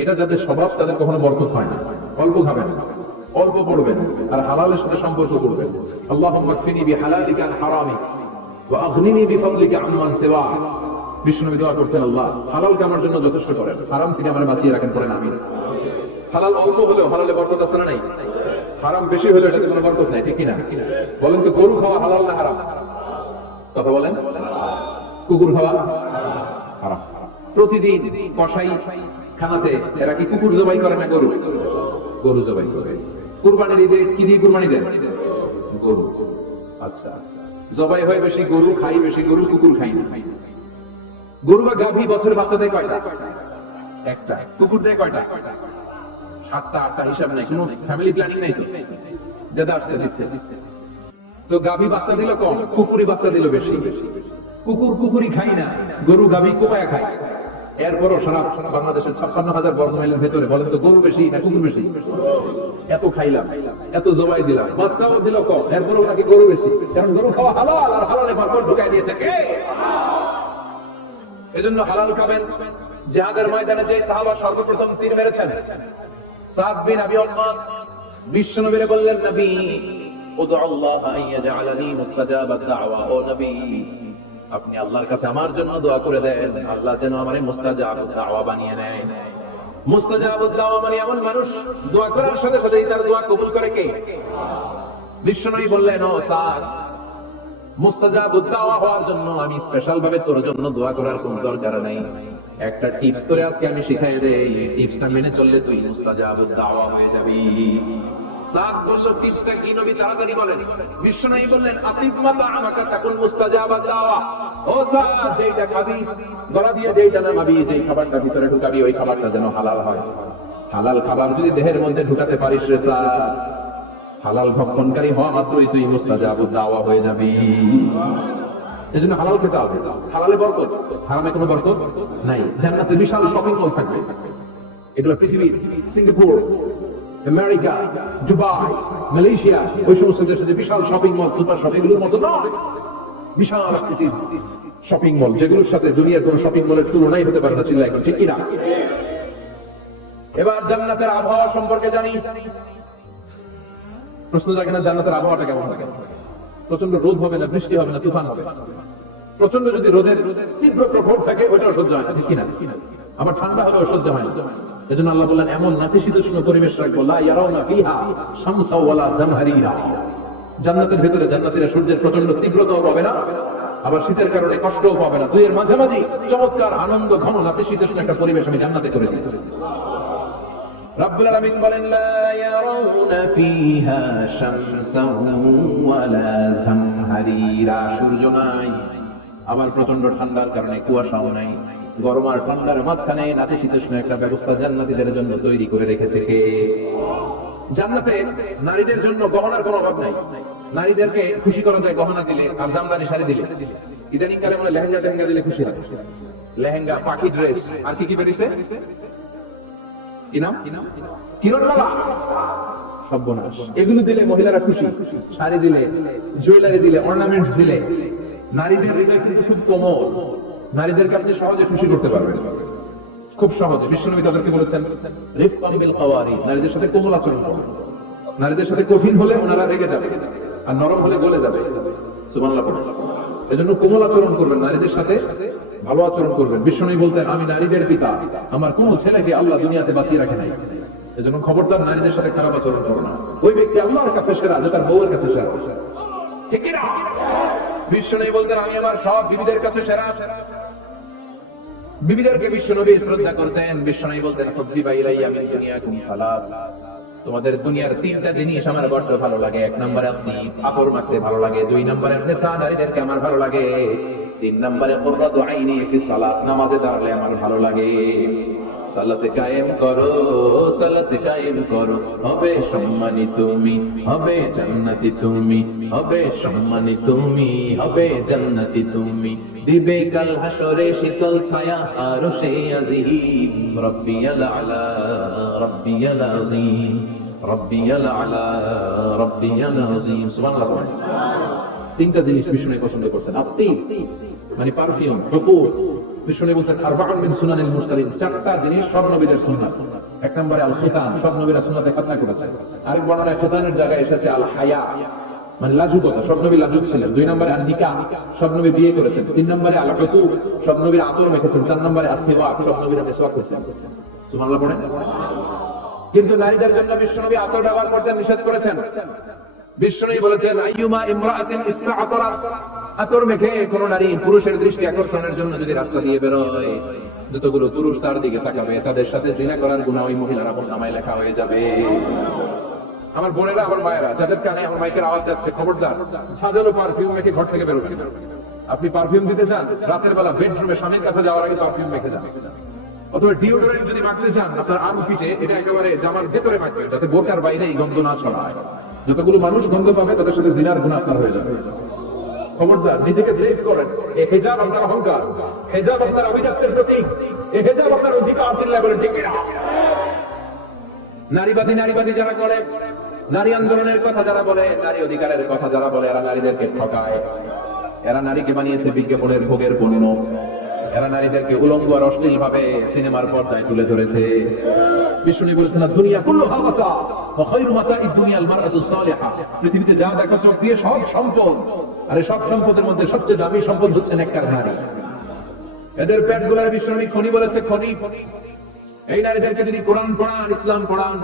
এটা যাদের স্বভাব তাদের কখনো বরকত হয় না। অল্প খাবেন, অল্প পড়বেন, আর হালালের সাথে সম্পর্ক করবেন। আল্লাহুম্মা কফিনি বিহালালিকা আন হারামিক ওয়া আগনিনি বিফাদলিকা আম্মান সিওয়াক। বিষ্ণুনবী দোয়া করতেন, আল্লাহ হালালকে আমার জন্য যথেষ্ট করেন, হারাম থেকে আমাকে বাঁচিয়ে রাখেন, পড়েন আমিন। হালাল অল্প হলেও হালালে বরকত আছে না নাই? হারাম বেশি হলেও সেটাতে কোনো বরকত নাই, ঠিক কি না? বলেন তো, গরু খাওয়া হালাল না হারাম? কথা বলেন। কুকুর খাওয়া হারাম। প্রতিদিন কসাই খানাতে এরা কি কুকুর জবাই করে না গরু? গরু জবাই করে। কুরবানির ঈদে কি দিয়ে কুরবানি দেন? গরু। আচ্ছা, জবাই হয় বেশি গরু, খাই বেশি গরু, কুকুর খাই না। গরু বা গাভী বছরে বাচ্চা দেয় কয়টা? একটা। কুকুর দেয় কয়টা? 7টা 8টা হিসাব নাই, কোনো ফ্যামিলি প্ল্যানিং নাই তো, দাদা আসছে দিচ্ছে। তো গাভী বাচ্চা দিল কম, কুকুরি বাচ্চা দিল বেশি। কুকুরি খাই না, গরু গাভী কোপায়া খায়। এরপরও সারা বাংলাদেশের 56,000 বর্গ মাইলের ভেতরে বলেন তো গরু বেশি না কুকুর বেশি? এত খাইলাম, এত জবাই দিলাম, বাচ্চাও দিল কম, এরপরও নাকি গরু বেশি। কারণ গরু খাওয়া হালাল, আর হালালে ভারপর ঢুকাই দিয়েছে কে? এজন্য হালাল খাবেন। জিহাদের ময়দানে যে সাহাবা সর্বপ্রথম তীর মেরেছেন, সাদ বিন আবি ওয়াক্কাস, বিশ্বনবীরে বললেন, নবী উদু আল্লাহ আন ইয়াজআলানি মুস্তাজাবাত দাওয়া, ও নবী আপনি আল্লাহর কাছে আমার জন্য দোয়া করে দেন, আল্লাহ যেন আমারে মুস্তাজাবুদ দাওয়া বানিয়ে নেয়। মুস্তাজাবুদ দাওয়া মানে এমন মানুষ দোয়া করার সাথে সাথেই তার দোয়া কবুল করে কে? বিশ্বনবী বললেন, ও সাদ, মুস্তাজাবুদ দাওয়া হওয়ার জন্য আমি স্পেশাল ভাবে তোর জন্য দোয়া করার কোন দরকার নাই। একটা টিপস তোরে আজকে আমি শিখাই দেই, এই টিপসটা মেনে চললে তুই মুস্তাজাবুদ দাওয়া হয়ে যাবি। সাদ বলল, টিপসটা কি নবী? তাড়াতাড়ি বলেন। বিশ্বনবী বললেন, আতিব মাতা আমাকা তাকুন মুস্তাজাবাত দাওয়া। ও সাদ, যেইটা খাবি, গলা দিয়ে যেইটা নামাবি, যেই খাবারটা ভিতরে ঢুকাবি, ওই খাবারটা যেন হালাল হয়। হালাল খাবার যদি দেহের মধ্যে ঢুকাতে পারিস রে সাদ, হালাল ভক্ষণকারী হওয়া মাত্রই তুই মুস্তাজাবুদ দাওয়া হয়ে যাবি। এজন্য হালাল খেতে হবে। হালালে বরকত, হারামে কোনো বরকত নাই। জান্নাতে বিশাল শপিং মল থাকবে। এগুলো পৃথিবীর সিঙ্গাপুর, আমেরিকা, দুবাই, মালয়েশিয়া, ওই সমস্ত দেশে যে বিশাল শপিং মল, সুপার শপিং এগুলোর মতো নয়। বিশাল আকৃতির শপিং মল, যেগুলোর সাথে দুনিয়ার কোন শপিং মলের তুলনাই হতে পারে না। চিল্লা এখন ঠিক কিনা? এবার জান্নাতের আবহাওয়া সম্পর্কে জানি। প্রশ্ন জাগে না, জান্নাতের আবহাওয়াটা কেমন থাকে? প্রচন্ড রোদ হবে না, বৃষ্টি হবে না, তুফান হবে? প্রচন্ড যদি রোদের তীব্র প্রভাব থাকে, ওইটাও সহ্য হয় না, ঠিক কিনা? আবার ঠান্ডা হলেও সহ্য হয় না। এজন্য আল্লাহ বললেন, এমন নাতিশীতোষ্ণ পরিবেশ রাখবো, লা ইয়ারাউনা ফিহা শামসা ওয়ালা জামহারিরা। জান্নাতের ভিতরে জান্নাতীরা সূর্যের প্রচন্ড তীব্রতাও পাবে না, আবার শীতের কারণে কষ্টও পাবে না। দুইয়ের মাঝামাঝি চমৎকার আনন্দ ঘন নাতিশীতোষ্ণ একটা পরিবেশ আমি জান্নাতে করে দিয়েছি। রব্বুল আলামিন বলেন, লা ইয়ারাউনা ফিহা শামসা ওয়ালা জামহারিরা। সূর্য নাই, আবার প্রচন্ড ঠান্ডার কারণে কুয়াশাও নাই। গরম আর ঠান্ডার মাঝখানে নাতিশীতোষ্ণ একটা ব্যবস্থা জান্নাতীদের জন্য তৈরি করে রেখেছে কে? জান্নাতে নারীদের জন্য গহনার কোনো অভাব নাই। নারীদেরকে খুশি করা যায় গহনা দিলে আর জামদানি শাড়ি দিলে। ইদানিং কালে বলে লেহেঙ্গা টেহেঙ্গা দিলে খুশি হয়। লেহেঙ্গা, পাখি ড্রেস, আর কি কি বেরিয়েছে? কি নাম? কিরণমালা, সর্বনাশ। এগুলো দিলে মহিলারা খুশি। শাড়ি দিলে, জুয়েলারি দিলে, অর্নামেন্টস দিলে। নারীদের হৃদয় কিন্তু খুব কোমল। নারীদেরকে আপনি সহজে খুশি করতে পারবেন, খুব সহজে। বিশ্বনবী তাদেরকে বলেছেন, রিফকান বিল কাওয়ারি, নারীদের সাথে কোমল আচরণ করুন। নারীদের সাথে কঠিন হলে ওনারা রেগে যাবে, আর নরম হলে গলে যাবে। সুবহানাল্লাহ। এজন্য কোমল আচরণ করবেন, নারীদের সাথে ভালো আচরণ করবেন। বিশ্বনবী বলতেন, আমি নারীদের পিতা, আমার কোন ছেলেকে আল্লাহ দুনিয়াতে বাঁচিয়ে রাখে নাই। এজন্য খবরদার নারীদের সাথে খারাপ আচরণ করো না। ওই ব্যক্তি আল্লাহর কাছে সেরা যে তার বউয়ের কাছে সেরা, ঠিক কি না? বিশ্বনবী বলতেন, আমি আমার সব বিবিদের কাছে সেরা। বিবিদেরকে বিশ্বনবী শ্রদ্ধা করতেন। বিশ্বনবী বলতেন, হুব্বিবা ইলাইয়া মিন দুনিয়াকুম সালাস, তোমাদের দুনিয়ার তিনটা জিনিস আমার বড় ভালো লাগে। এক নম্বরে আপনি কাপড় মাখতে ভালো লাগে, দুই নম্বরে নিসা নারীদেরকে আমার ভালো লাগে, তিন নম্বরে কুররাতু আইনি ফি সালাত, নামাজে দাঁড়ালে আমার ভালো লাগে। সালাতে কায়েম করো, সালাতে কায়েম করো, হবে সম্মানী তুমি, হবে জান্নাতি তুমি, হবে সম্মানী তুমি, হবে জান্নাতি তুমি। দিবে কাল হাসরে শীতল ছায়া আরশে আজিম, রব্বিয়াল আলা রব্বিয়াল আযীম, রব্বিয়াল আলা রব্বিয়াল আযীম। সুবহানাল্লাহ। তিনটা জিনিস বিষ্ণু পছন্দ করতেন। আপনি মানে পারফিউম, কপুর। বিষ্ণু বলতেন, আরবাউন মিন সুনানিল মুরসালিন, চারটা জিনিস সব নবীদের সুন্নাত। এক নম্বরে আল খিতান, সব নবীরা সুন্নাতে খাতনা করেছেন। আরেক বর্ণনায় খিতানের জায়গায় এসেছে আল হায়া, মানে লাজুকতা, সব নবী লাজুক ছিলেন। দুই নম্বরে আল নিকাহ, সব নবী বিয়ে করেছেন। তিন নম্বরে আল উতুব, সব নবীরা আতর মেখেছেন। চার নম্বরে আসওয়াক, সব নবীরা মিসওয়াক করেছেন। সুবহানাল্লাহ পড়েন। কিন্তু নারীদের জন্য বিশ্বনবী আতর ব্যবহার করতে নিষেধ করেছেন। বিশ্বনবী বলেছেন, আইয়ুমা ইমরাআতিন ইসতাআতারাত, আতর মেখে কোন নারী পুরুষের দৃষ্টি আকর্ষণের জন্য যদি রাস্তা দিয়ে বেরোয়, যতগুলো পুরুষ তার দিকে তাকাবে, তাদের সাথে জিনা করার গুনাহ ওই মহিলার আমলনামায় লেখা হয়ে যাবে। আমার বোনেরা, আমার মায়েরা, যাদের কানে আমার মাইকের আওয়াজ যাচ্ছে, খবরদার সাজানো পারফিউম মেখে ঘর থেকে বেরোবেন। আপনি পারফিউম দিতে চান, রাতের বেলা বেডরুমে স্বামীর কাছে যাওয়ার আগে পারফিউম মেখে যান। অথবা ডিওডোরেন্ট যদি মাখতে চান আপনার আর্ম পিঠে, এটা একেবারে জামার ভেতরে মাখবে, যাতে বোরকার বাইরে এই গন্ধ না ছড়ায়। যতগুলো মানুষ গন্ধ পাবে তাদের সাথে জিনার গুনাহ আপনার হয়ে যাবে। খবরদার, নিজেকে সেভ করেন। এই হিজাব আপনার অহংকার, হিজাব আপনার আভিজাত্যের প্রতীক, এই হিজাব আপনার অধিকার। চিল্লায় বলেন ঠিক কিনা? নারীবাদী যারা করে, নারী আন্দোলনের কথা যারা বলে, নারী অধিকারের কথা যারা বলে, এরা নারীদেরকে ঠকায়। এরা নারীকে বানিয়েছে বিজ্ঞাপনের ভোগের পণ্য। এরা নারীদেরকে উলঙ্গ আর অশ্লীল ভাবে সিনেমার পর্দায় তুলে ধরেছে। বিষ্ণু বলেছেন, দুনিয়া কুল্লুহা মাতা ওয়া খায়রু মাতাঈদ দুনিয়াল মারআতু সালিহা। পৃথিবীতে যা দেখা চোখ দিয়ে সব সম্পদ, আর এই সব সম্পদের মধ্যে সবচেয়ে দামি সম্পদ হচ্ছে নেককার নারী। এদের পেটগুলোর বিষ্ণু খনি বলেছে, খনি। এই নারীদেরকে যদি কোরআন পড়ান, ইসলাম পড়ান,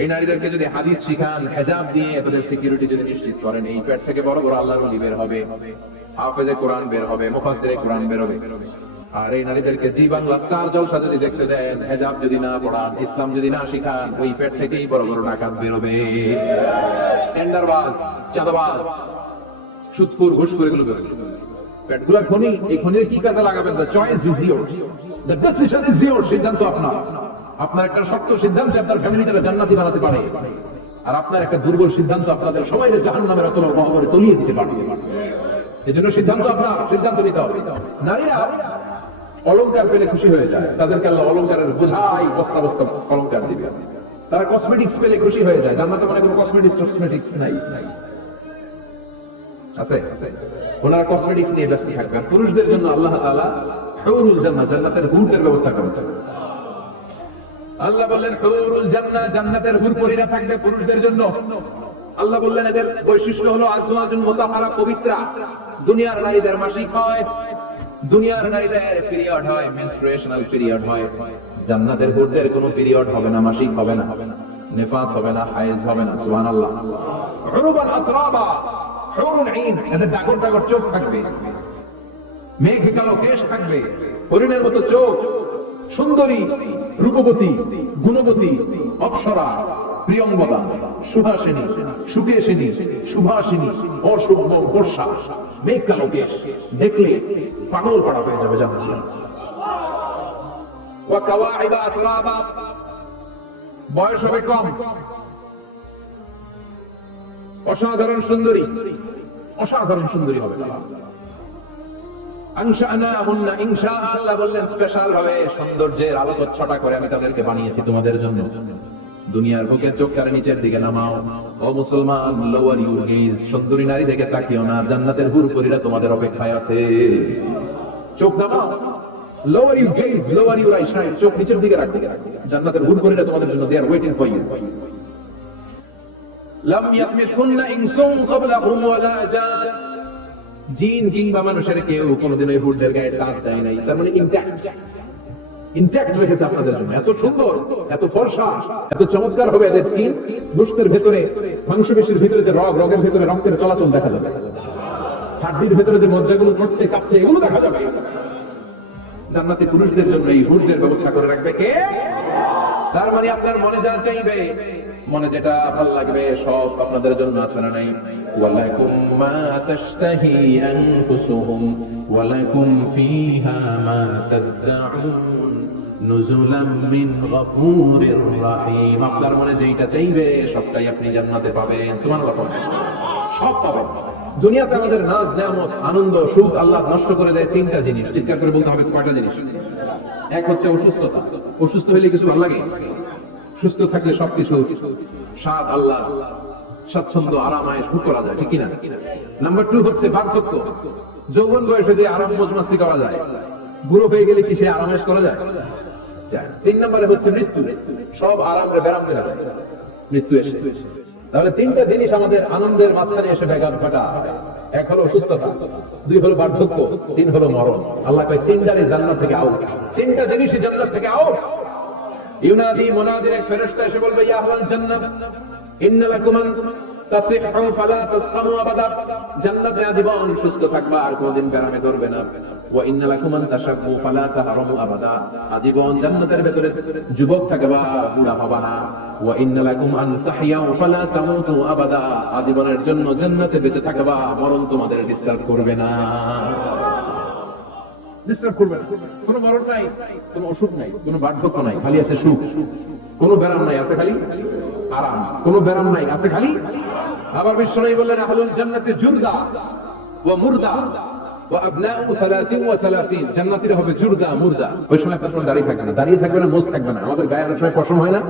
এই নারীদেরকে যদি হাদিস শিখান, হিজাব দিয়ে তাদের সিকিউরিটি যদি নিশ্চিত করেন, এই পেট থেকে বড় বড় আল্লাহর ওলি বের হবে, হাফেজে কোরআন বের হবে, মুফাসসিরে কোরআন বের হবে। আর এই নারীদেরকে জি বাংলা স্টার জলসা যদি দেখতে দেন, হিজাব যদি না পড়ান, ইসলাম যদি না শিখান, ওই পেট থেকেই বড় বড় ডাকাত বের হবে, টেন্ডারবাজ, চাঁদাবাজ, সুদখোর, ঘুষখোর, এগুলো বের হবে। পেটগুলা খনি, এই খনির কি কাজে লাগাবেন? The choice is yours, the decision is yours. সিদ্ধান্ত আপনার। আপনার একটা শক্ত সিদ্ধান্ত আপনার ফ্যামিলিটাকে জান্নাতি বানাতে পারে, আর আপনার একটা দুর্বল সিদ্ধান্ত আপনাদের সবাইকে জাহান্নামের অতল গহ্বরে তলিয়ে দিতে পারে। এজন্য সিদ্ধান্ত আপনার, সিদ্ধান্ত নিতে হবে। নারীরা অলংকার পেলে খুশি হয়ে যায়, তাদেরকে আল্লাহ অলংকারের বোঝাই বস্তা বস্তা অলংকার দিবে। তারা কসমেটিক্স পেলে খুশি হয়ে যায়। জান্নাতে মানে কোনো কসমেটিক্স নাই, আছে? ওনারা কসমেটিক্স নিয়ে ব্যস্ত থাকবেন। পুরুষদের জন্য আল্লাহ তাআলা হুরুল জান্নাহ, জান্নাতের হুরদের ব্যবস্থা করেছেন। আল্লাহ বললেন হুরুল জান্নাহ, জান্নাতের হুরপরীরা থাকবে পুরুষদের জন্য। আল্লাহ বললেন এদের বৈশিষ্ট্য হলো আজওয়াজুন মুতাহহারা, পবিত্রা। দুনিয়ার নারীদের মাসিক হয়, দুনিয়ার নারীদের পিরিয়ড হয়, মেনস্ট্রুয়েশনাল পিরিয়ড হয়। জান্নাতের হুরদের কোনো পিরিয়ড হবে না, মাসিক হবে না, নিফাস হবে না, হায়েজ হবে না। সুবহানাল্লাহ। উরুবান আতরাবা, হুরুল আইন, এদের ডাগর ডাগর চোখ থাকবে, মেঘ কালো কেশ থাকবে, হরিণের মতো চোখ, সুন্দরী, রূপবতী, গুণবতী, অপ্সরা, প্রিয়ঙ্গদা, সুহাসিনী, সুকেশিনী, সুভাসিনী, অশুভ বর্ষা, মেঘ কালো কেশ, দেখলে পাগল পাড়া হয়ে যাবে জান্নাত। ওয়া কাওয়াইবা আতরাবা, বয়স হবে কম, অসাধারণ সুন্দরী, অসাধারণ সুন্দরী হবে তারা। আনশানাহুন্না ইনশা, আল্লাহ বললেন স্পেশাল ভাবে সৌন্দর্যের আলো ছটা করে আমি তাদেরকে বানিয়েছি তোমাদের জন্য। দুনিয়ার বুকে চোখটারে নিচের দিকে নামাও, ও মুসলমান, লোয়ার ইউর গেজ, সুন্দরী নারী দেখে তাকিও না, জান্নাতের হুরপরীরা তোমাদের অপেক্ষায় আছে। চোখ নামাও, lower your gauge, lower your eyes, চোখ নিচের দিকে রাখো, জান্নাতের হুরপরীরা তোমাদের জন্য দে আর ওয়েটিং ফর ইউ। লাম ইয়াতমিসুন্না ইনসুন ক্বাবলাহুম ওয়ালা জান, জিন কিংবা মানুষের কেউ কোনোদিন ওই হুরদের গায়ে টাচ দেয় নাই। তার মানে ইনট্যাক্ট রেখেছে আপনাদের জন্য। এত সুন্দর, এত ফর্সা, এত চমৎকার হবে এদের স্কিন। গোশতের ভেতরে, মাংসপেশির ভিতরে যে রগের ভেতরে রক্তের চলাচল দেখা যাবে, হাড্ডির ভেতরে যে মজ্জাগুলো নড়ছে কাঁপছে, এগুলো দেখা যাবে। জান্নাতি পুরুষদের জন্য এই হুরদের ব্যবস্থা করে রাখবে কে? তার মানে আপনার মনে যা চাইবে, মনে যেটা ভালো লাগবে, সব আপনাদের জন্য আছে না নাই? ওয়ালাকুম মা তাশতাহি আনফুসুহুম ওয়ালাকুম ফিহা মা তাদউন নুজুলাম মিন গফুরির রহিম। আপনার মনে যেটা চাইবে সবটাই আপনি জান্নাতে পাবেন। সুবহানাল্লাহ। সব পাবেন। দুনিয়াতে আমাদের নাজ, নেয়ামত, আনন্দ, সুখ আল্লাহ নষ্ট করে দেয় তিনটা জিনিস। চিৎকার করে বলতে হবে কয়টা জিনিস? এক হচ্ছে অসুস্থতা। অসুস্থ হলে কিছু ভালো লাগে? সুস্থ থাকলে সবকিছু স্বাদ, আল্লাহ, স্বাচ্ছন্দ্য, আরাম, আয়েশ ভোগ করা যায়, ঠিক কিনা? নাম্বার 2 হচ্ছে বার্ধক্য। যৌবন বয়সে যে আরাম মজমাস্তি করা যায়, বুড়ো হয়ে গেলে কি সে আরাম আয়েশ করা যায়? 3 নম্বরে হচ্ছে মৃত্যু। সব আরামের ব্যারাম করে দেয় মৃত্যু এসে। তাহলে তিনটা জিনিস আমাদের আনন্দের মাঝখানে এসে ব্যাঘাত ঘটায়। এক হলো অসুস্থতা, 2 হলো বার্ধক্য, 3 হলো মরণ। আল্লাহ কয় তিনটারই জান্নাত থেকে আউট। তিনটা জিনিসই জান্নাত থেকে আউট। ইউনাদি মুনাদির এক ফেরেশতা এসে বলবে, ইয়া আহলাল জান্নাহ ইন্না লাকুম আন তাসিহু ফালা তাসকামু আবাদা, জান্নাতে আজীবন সুস্থ থাকবা, আর কোনদিন ব্যারামে ধরবে না। ওয়া ইন্না লাকুম আন তাশাব্বু ফালা তাহরামু আবাদা, আজীবন জান্নাতের ভিতরে যুবক থাকবা, বুড়া হবা না। ওয়া ইন্না লাকুম আন তাহইয়াউ ফালা তামুতু আবাদা, আজীবনের জন্য জান্নাতে বেঁচে থাকবা, মরণ তোমাদের ডিস্টার্ব করবে না। ডিস্টার্ব করবে না। কোনো মরণ নাই, কোনো অসুখ নাই, কোনো বার্ধক্য নাই, খালি আছে সুখ। কোনো ব্যারাম নাই, আছে খালি আরাম। কোনো ব্যারাম নাই, আছে খালি। আবার বিশ্বনবী বললেন আহলুল জান্নাতি জুরদা ওয়া মুরদা ওয়া আবনাউ 30 ওয়া 30। জান্নাতীরা হবে জুরদা মুরদা। ওই সময় আপনার সময় দাঁড়িয়ে থাকবে না, দাঁড়িয়ে থাকবে না, মোজ থাকবে না। আমাদের গায়ে অনেক সময় পশম হয় না,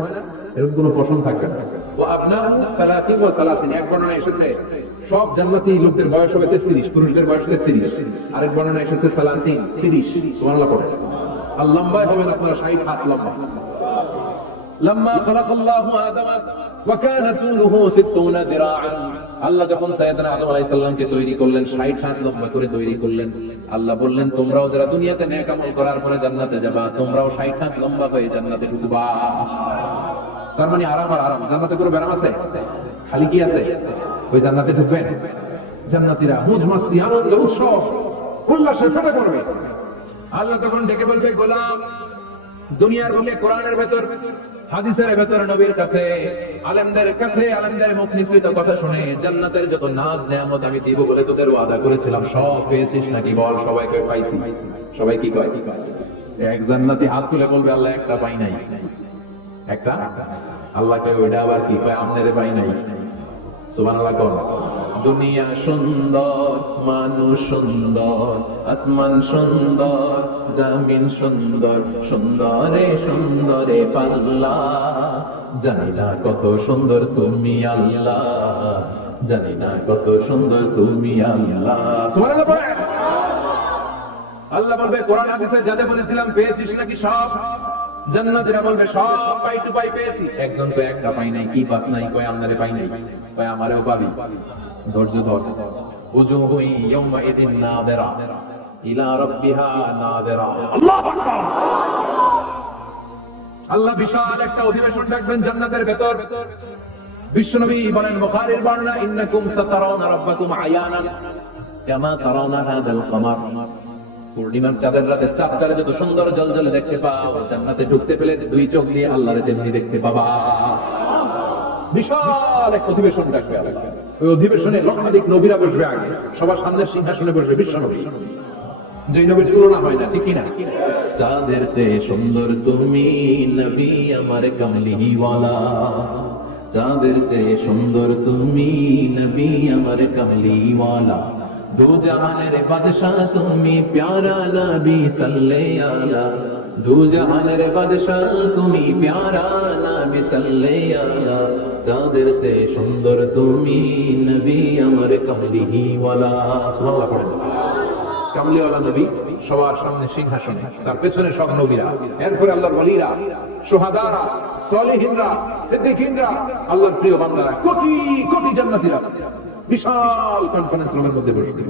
এরকম কোনো পশম থাকবে না। ওয়া আবনাউ 30 ওয়া 30। এক বর্ণনায় এসেছে সব জান্নাতি লোকদের বয়স হবে 33, পুরুষদের বয়স 33। আরেক বর্ণনায় এসেছে 30। সুবহানাল্লাহ পড়ে। আর লম্বায় হবেন আপনারা 60 হাত লম্বা। لما خلق الله آدم وكان طوله 60 ذراعا। আল্লাহ যখন সাইয়েদনা আদম আলাইহিস সালামকে তৈরি করলেন, 60 হাত লম্বা করে তৈরি করলেন। আল্লাহ বললেন তোমরাও যারা দুনিয়াতে নেক আমল করার পরে জান্নাতে যাবা, তোমরাও 60 হাত লম্বা হয়ে জান্নাতে ঢুকবা। তার মানে আরাম আর আরাম। জান্নাতে কোনো ব্যারাম আছে? খালি কি আছে? ওই জান্নাতে ঢুকবেন, জান্নাতীরা মুজ মাস্তি আনন্দ উৎসব উল্লাসে ফেটে পড়বে। আল্লাহ তখন ডেকে বলবে গোলাম, দুনিয়ার বুকে কোরআনের ভেতর হাদিসের ভেতর নবীর কাছে আলেমদের কাছে আলেমদের মুখ নিঃসৃত কথা শুনে জান্নাতের যত নাজ নেয়ামত আমি দিব বলে তোদের ওয়াদা করেছিলাম সব পেয়েছিস নাকি বল? সবাই কয় পাইছি। সবাই কি কয়? এক জান্নাতি হাত তুলে বলবে আল্লাহ একটা পাই নাই। একটা আল্লাহ কয় ওইটা আবার কি কয়? আমনেরে পাই নাই। সুবহানাল্লাহ কোন। দুনিয়া সুন্দর, মানুষ সুন্দর, আসমান সুন্দর, জমিন সুন্দর, সুন্দরে সুন্দরে পাল্লা। জানি না কত সুন্দর তুমি আল্লাহ, জানি না কত সুন্দর তুমি আল্লাহ। সুবহানাল্লাহ পড়ে। আল্লাহ বলবে কোরআন হাদিসে যা যা বলেছিলাম পেয়েছিস নাকি সব? জান্নাতীরা বলবে সব পাই টু পাই পেয়েছি। একজন তো একটা পাই নাই। কি পাস নাই? কয় আমনারে পাই নাই। কয় আমারেও পাবি। ধৈর্য ধর। উজুহু ইয়াউমা ইদিন নাযিরা ইলা রাব্বিহা নাযিরা। আল্লাহু আকবার। আল্লাহ বিশাল একটা অধিবেশন ডাকবেন জান্নাতের ভেতর। বিশ্বনবী বলেন বুখারীর বর্ণনা, ইন্নাকুম সাতারাউনা রাব্বাকুম আয়ানান কামা তারাউনা হাদাল কমার। পূর্ণিমার চাঁদের রাতে চাঁদটারে যত সুন্দর জ্বলজ্বলে দেখতে পাও, জান্নাতে ঢুকতে পেলে দুই চোখ দিয়ে আল্লাহরে তেমনি দেখতে পাবা। বিশাল এক অধিবেশন ডাকবে আল্লাহ। ওই অধিবেশনে লক্ষাধিক নবীরা বসবে, আগে সবার সামনের সিংহাসনে বসবে বিশ্বনবী, যে নবীর তুলনা হয় না, ঠিক কিনা? চাঁদের চেয়ে সুন্দর তুমি নবী আমার কামলিওয়ালা, চাঁদের চেয়ে সুন্দর তুমি নবী আমার কামলিওয়ালা। দু জাহানের বাদশাহ তুমি প্যারা নবী সাল্লাল্লাহু আলা, দু জাহানের বাদশাহ তুমি প্যারা নবী সাল্লাল্লাহু আলা। চাঁদের চেয়ে সুন্দর তুমি নবী আমার কামলিওয়ালা। সুবহানাল্লাহ। কামলিওয়ালা নবী সবার সামনে সিংহাসনে, তার পেছনে সব নবীরা, এরপরে আল্লাহর ওয়ালিরা, শুহাদারা, সালেহিনরা, সিদ্দিকিনরা, আল্লাহর প্রিয় বান্দারা, কোটি কোটি জান্নাতীরা বিশাল কনফারেন্স রুমের মধ্যে বসে।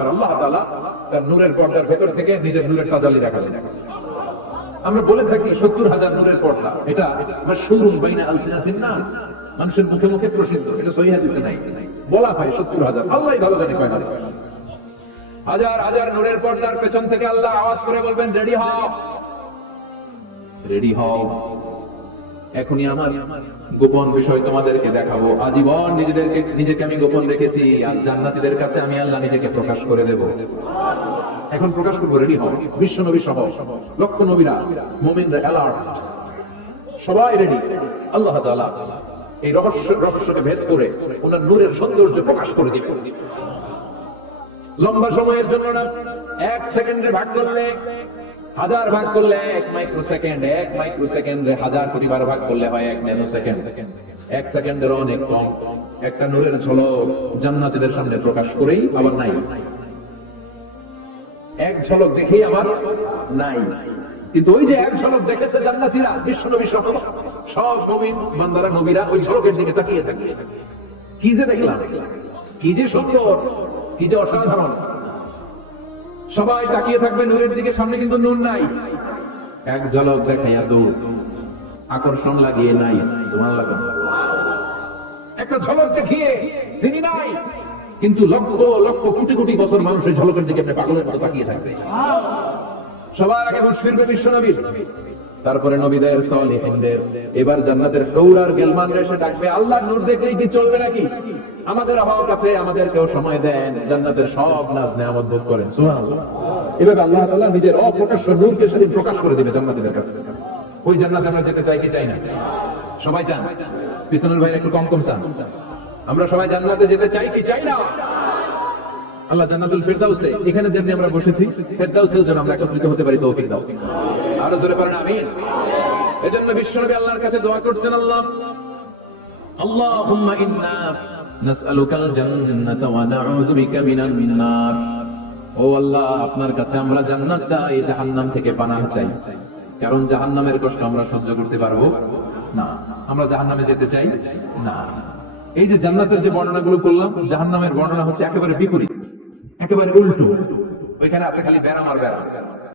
আর আল্লাহ তাআলা তার নূরের পর্দার ভেতর থেকে নিজের নূরের তাজালি দেখালেন। আমরা বলে থাকি 70,000 নূরের পর্দা, এটা মাশহুরুন বাইনা আলসিনাতিন নাস, মানুষের মুখে মুখে প্রসিদ্ধ, এটা সহিহ হাদিসে নাই। বলা হয় 70,000, আল্লাহই ভালো জানে কয় হাজার। হাজার হাজার নূরের পর্দার পেছন থেকে আল্লাহ আওয়াজ করে বলবেন রেডি হও, রেডি হও, এখনই আমার গোপন বিষয় তোমাদেরকে দেখাবো। আজীবন নিজেকে আমি গোপন রেখেছি, আজ জান্নাতীদের কাছে আমি আল্লাহ নিজেকে প্রকাশ করে দেব। এখন প্রকাশ করবো, রেডি হও। বিশ্ব নবী সহ লক্ষ নবীরা, মুমিনরা অ্যালার্ট, সবাই রেডি। আল্লাহ তাআলা এই রহস্যকে ভেদ করে ওনার নূরের সৌন্দর্য প্রকাশ করে দিবেন। লম্বা সময়ের জন্য না, 1 সেকেন্ডে ভাগ করলে, হাজার ভাগ করলে 1 মাইক্রোসেকেন্ড, 1 মাইক্রোসেকেন্ডে 1000 কোটি বার ভাগ করলে হয় 1 ন্যানোসেকেন্ড। 1 সেকেন্ডের অনেক কম একটা নূরের ঝলক জান্নাতীদের সামনে প্রকাশ করেই আবার নাই, এক ঝলক দেখেই আবার নাই। কিন্তু ওই যে এক ঝলক দেখেছে জান্নাতীরা, বিশ্ব নবী সহ সব মুমিন বান্দারা, নবীরা ওই ঝলকের দিকে তাকিয়ে থাকে। কি যে দেখলাম, কি যে সুন্দর, কি যে অসাধারণ। সবাই তাকিয়ে থাকবে নূরের দিকে, সামনে কিন্তু নূর নাই। এক ঝলক দেখাইয়া দৌড়, আকর্ষণ লাগিয়ে নাই। সুবহানাল্লাহ। একটা ঝলক দেখিয়ে তিনি নাই, কিন্তু লক্ষ লক্ষ কোটি কোটি বছর মানুষের ঝলকের দিকে আপনি পাগলের মতো তাকিয়ে থাকবে। সবার আগে হুঁশ ফিরবে বিশ্ব নবীর, তারপরে নবীদের, সালেহিনদের। এবার জান্নাতের কৌরার গেলমানরা এসে ডাকবে, আল্লাহ নূর দেখলেই কি চলবে নাকি? আমাদের হক আছে, আমাদেরকেও সময় দেন, জান্নাতের সব নাজ নেয়ামত ভোগ করেন। সুবহানাল্লাহ। এভাবে আল্লাহ তাআলা নিজের অপ্রকাশ্য নূরকে সেদিন প্রকাশ করে দিবে জান্নাতীদের কাছে। ওই জান্নাতে আমরা যেতে চাই কি চাই না? সবাই চান? পিছনের ভাই একটু কম কম চান। আমরা সবাই জান্নাতে যেতে চাই কি চাই না? আল্লাহ জান্নাতুল ফিরদাউসে এখানে যেমনি আমরা বসেছি, ফিরদাউসেও যেন আমরা একত্রিত হতে পারি, তৌফিক দাও। আরো জোরে পড়েন আমিন। এজন্য বিশ্বনবী আল্লাহর কাছে দোয়া করছেন, আল্লাহুম্মা ইন্না নাসআলুকাল জান্নাতা ওয়া নাউযু বিকা মিনান নার। ও আল্লাহ, আপনার কাছে আমরা জান্নাত চাই, জাহান্নাম থেকে পানাহ চাই। কারণ জাহান্নামের কষ্ট আমরা সহ্য করতে পারবো না। আমরা জাহান্নামে যেতে চাই না। এই যে জান্নাতের যে বর্ণনাগুলো করলাম, জাহান্নামের বর্ণনা হচ্ছে একেবারে বিপরীত, একেবারে উল্টো। ওইখানে আছে খালি ব্যারাম আর ব্যারাম।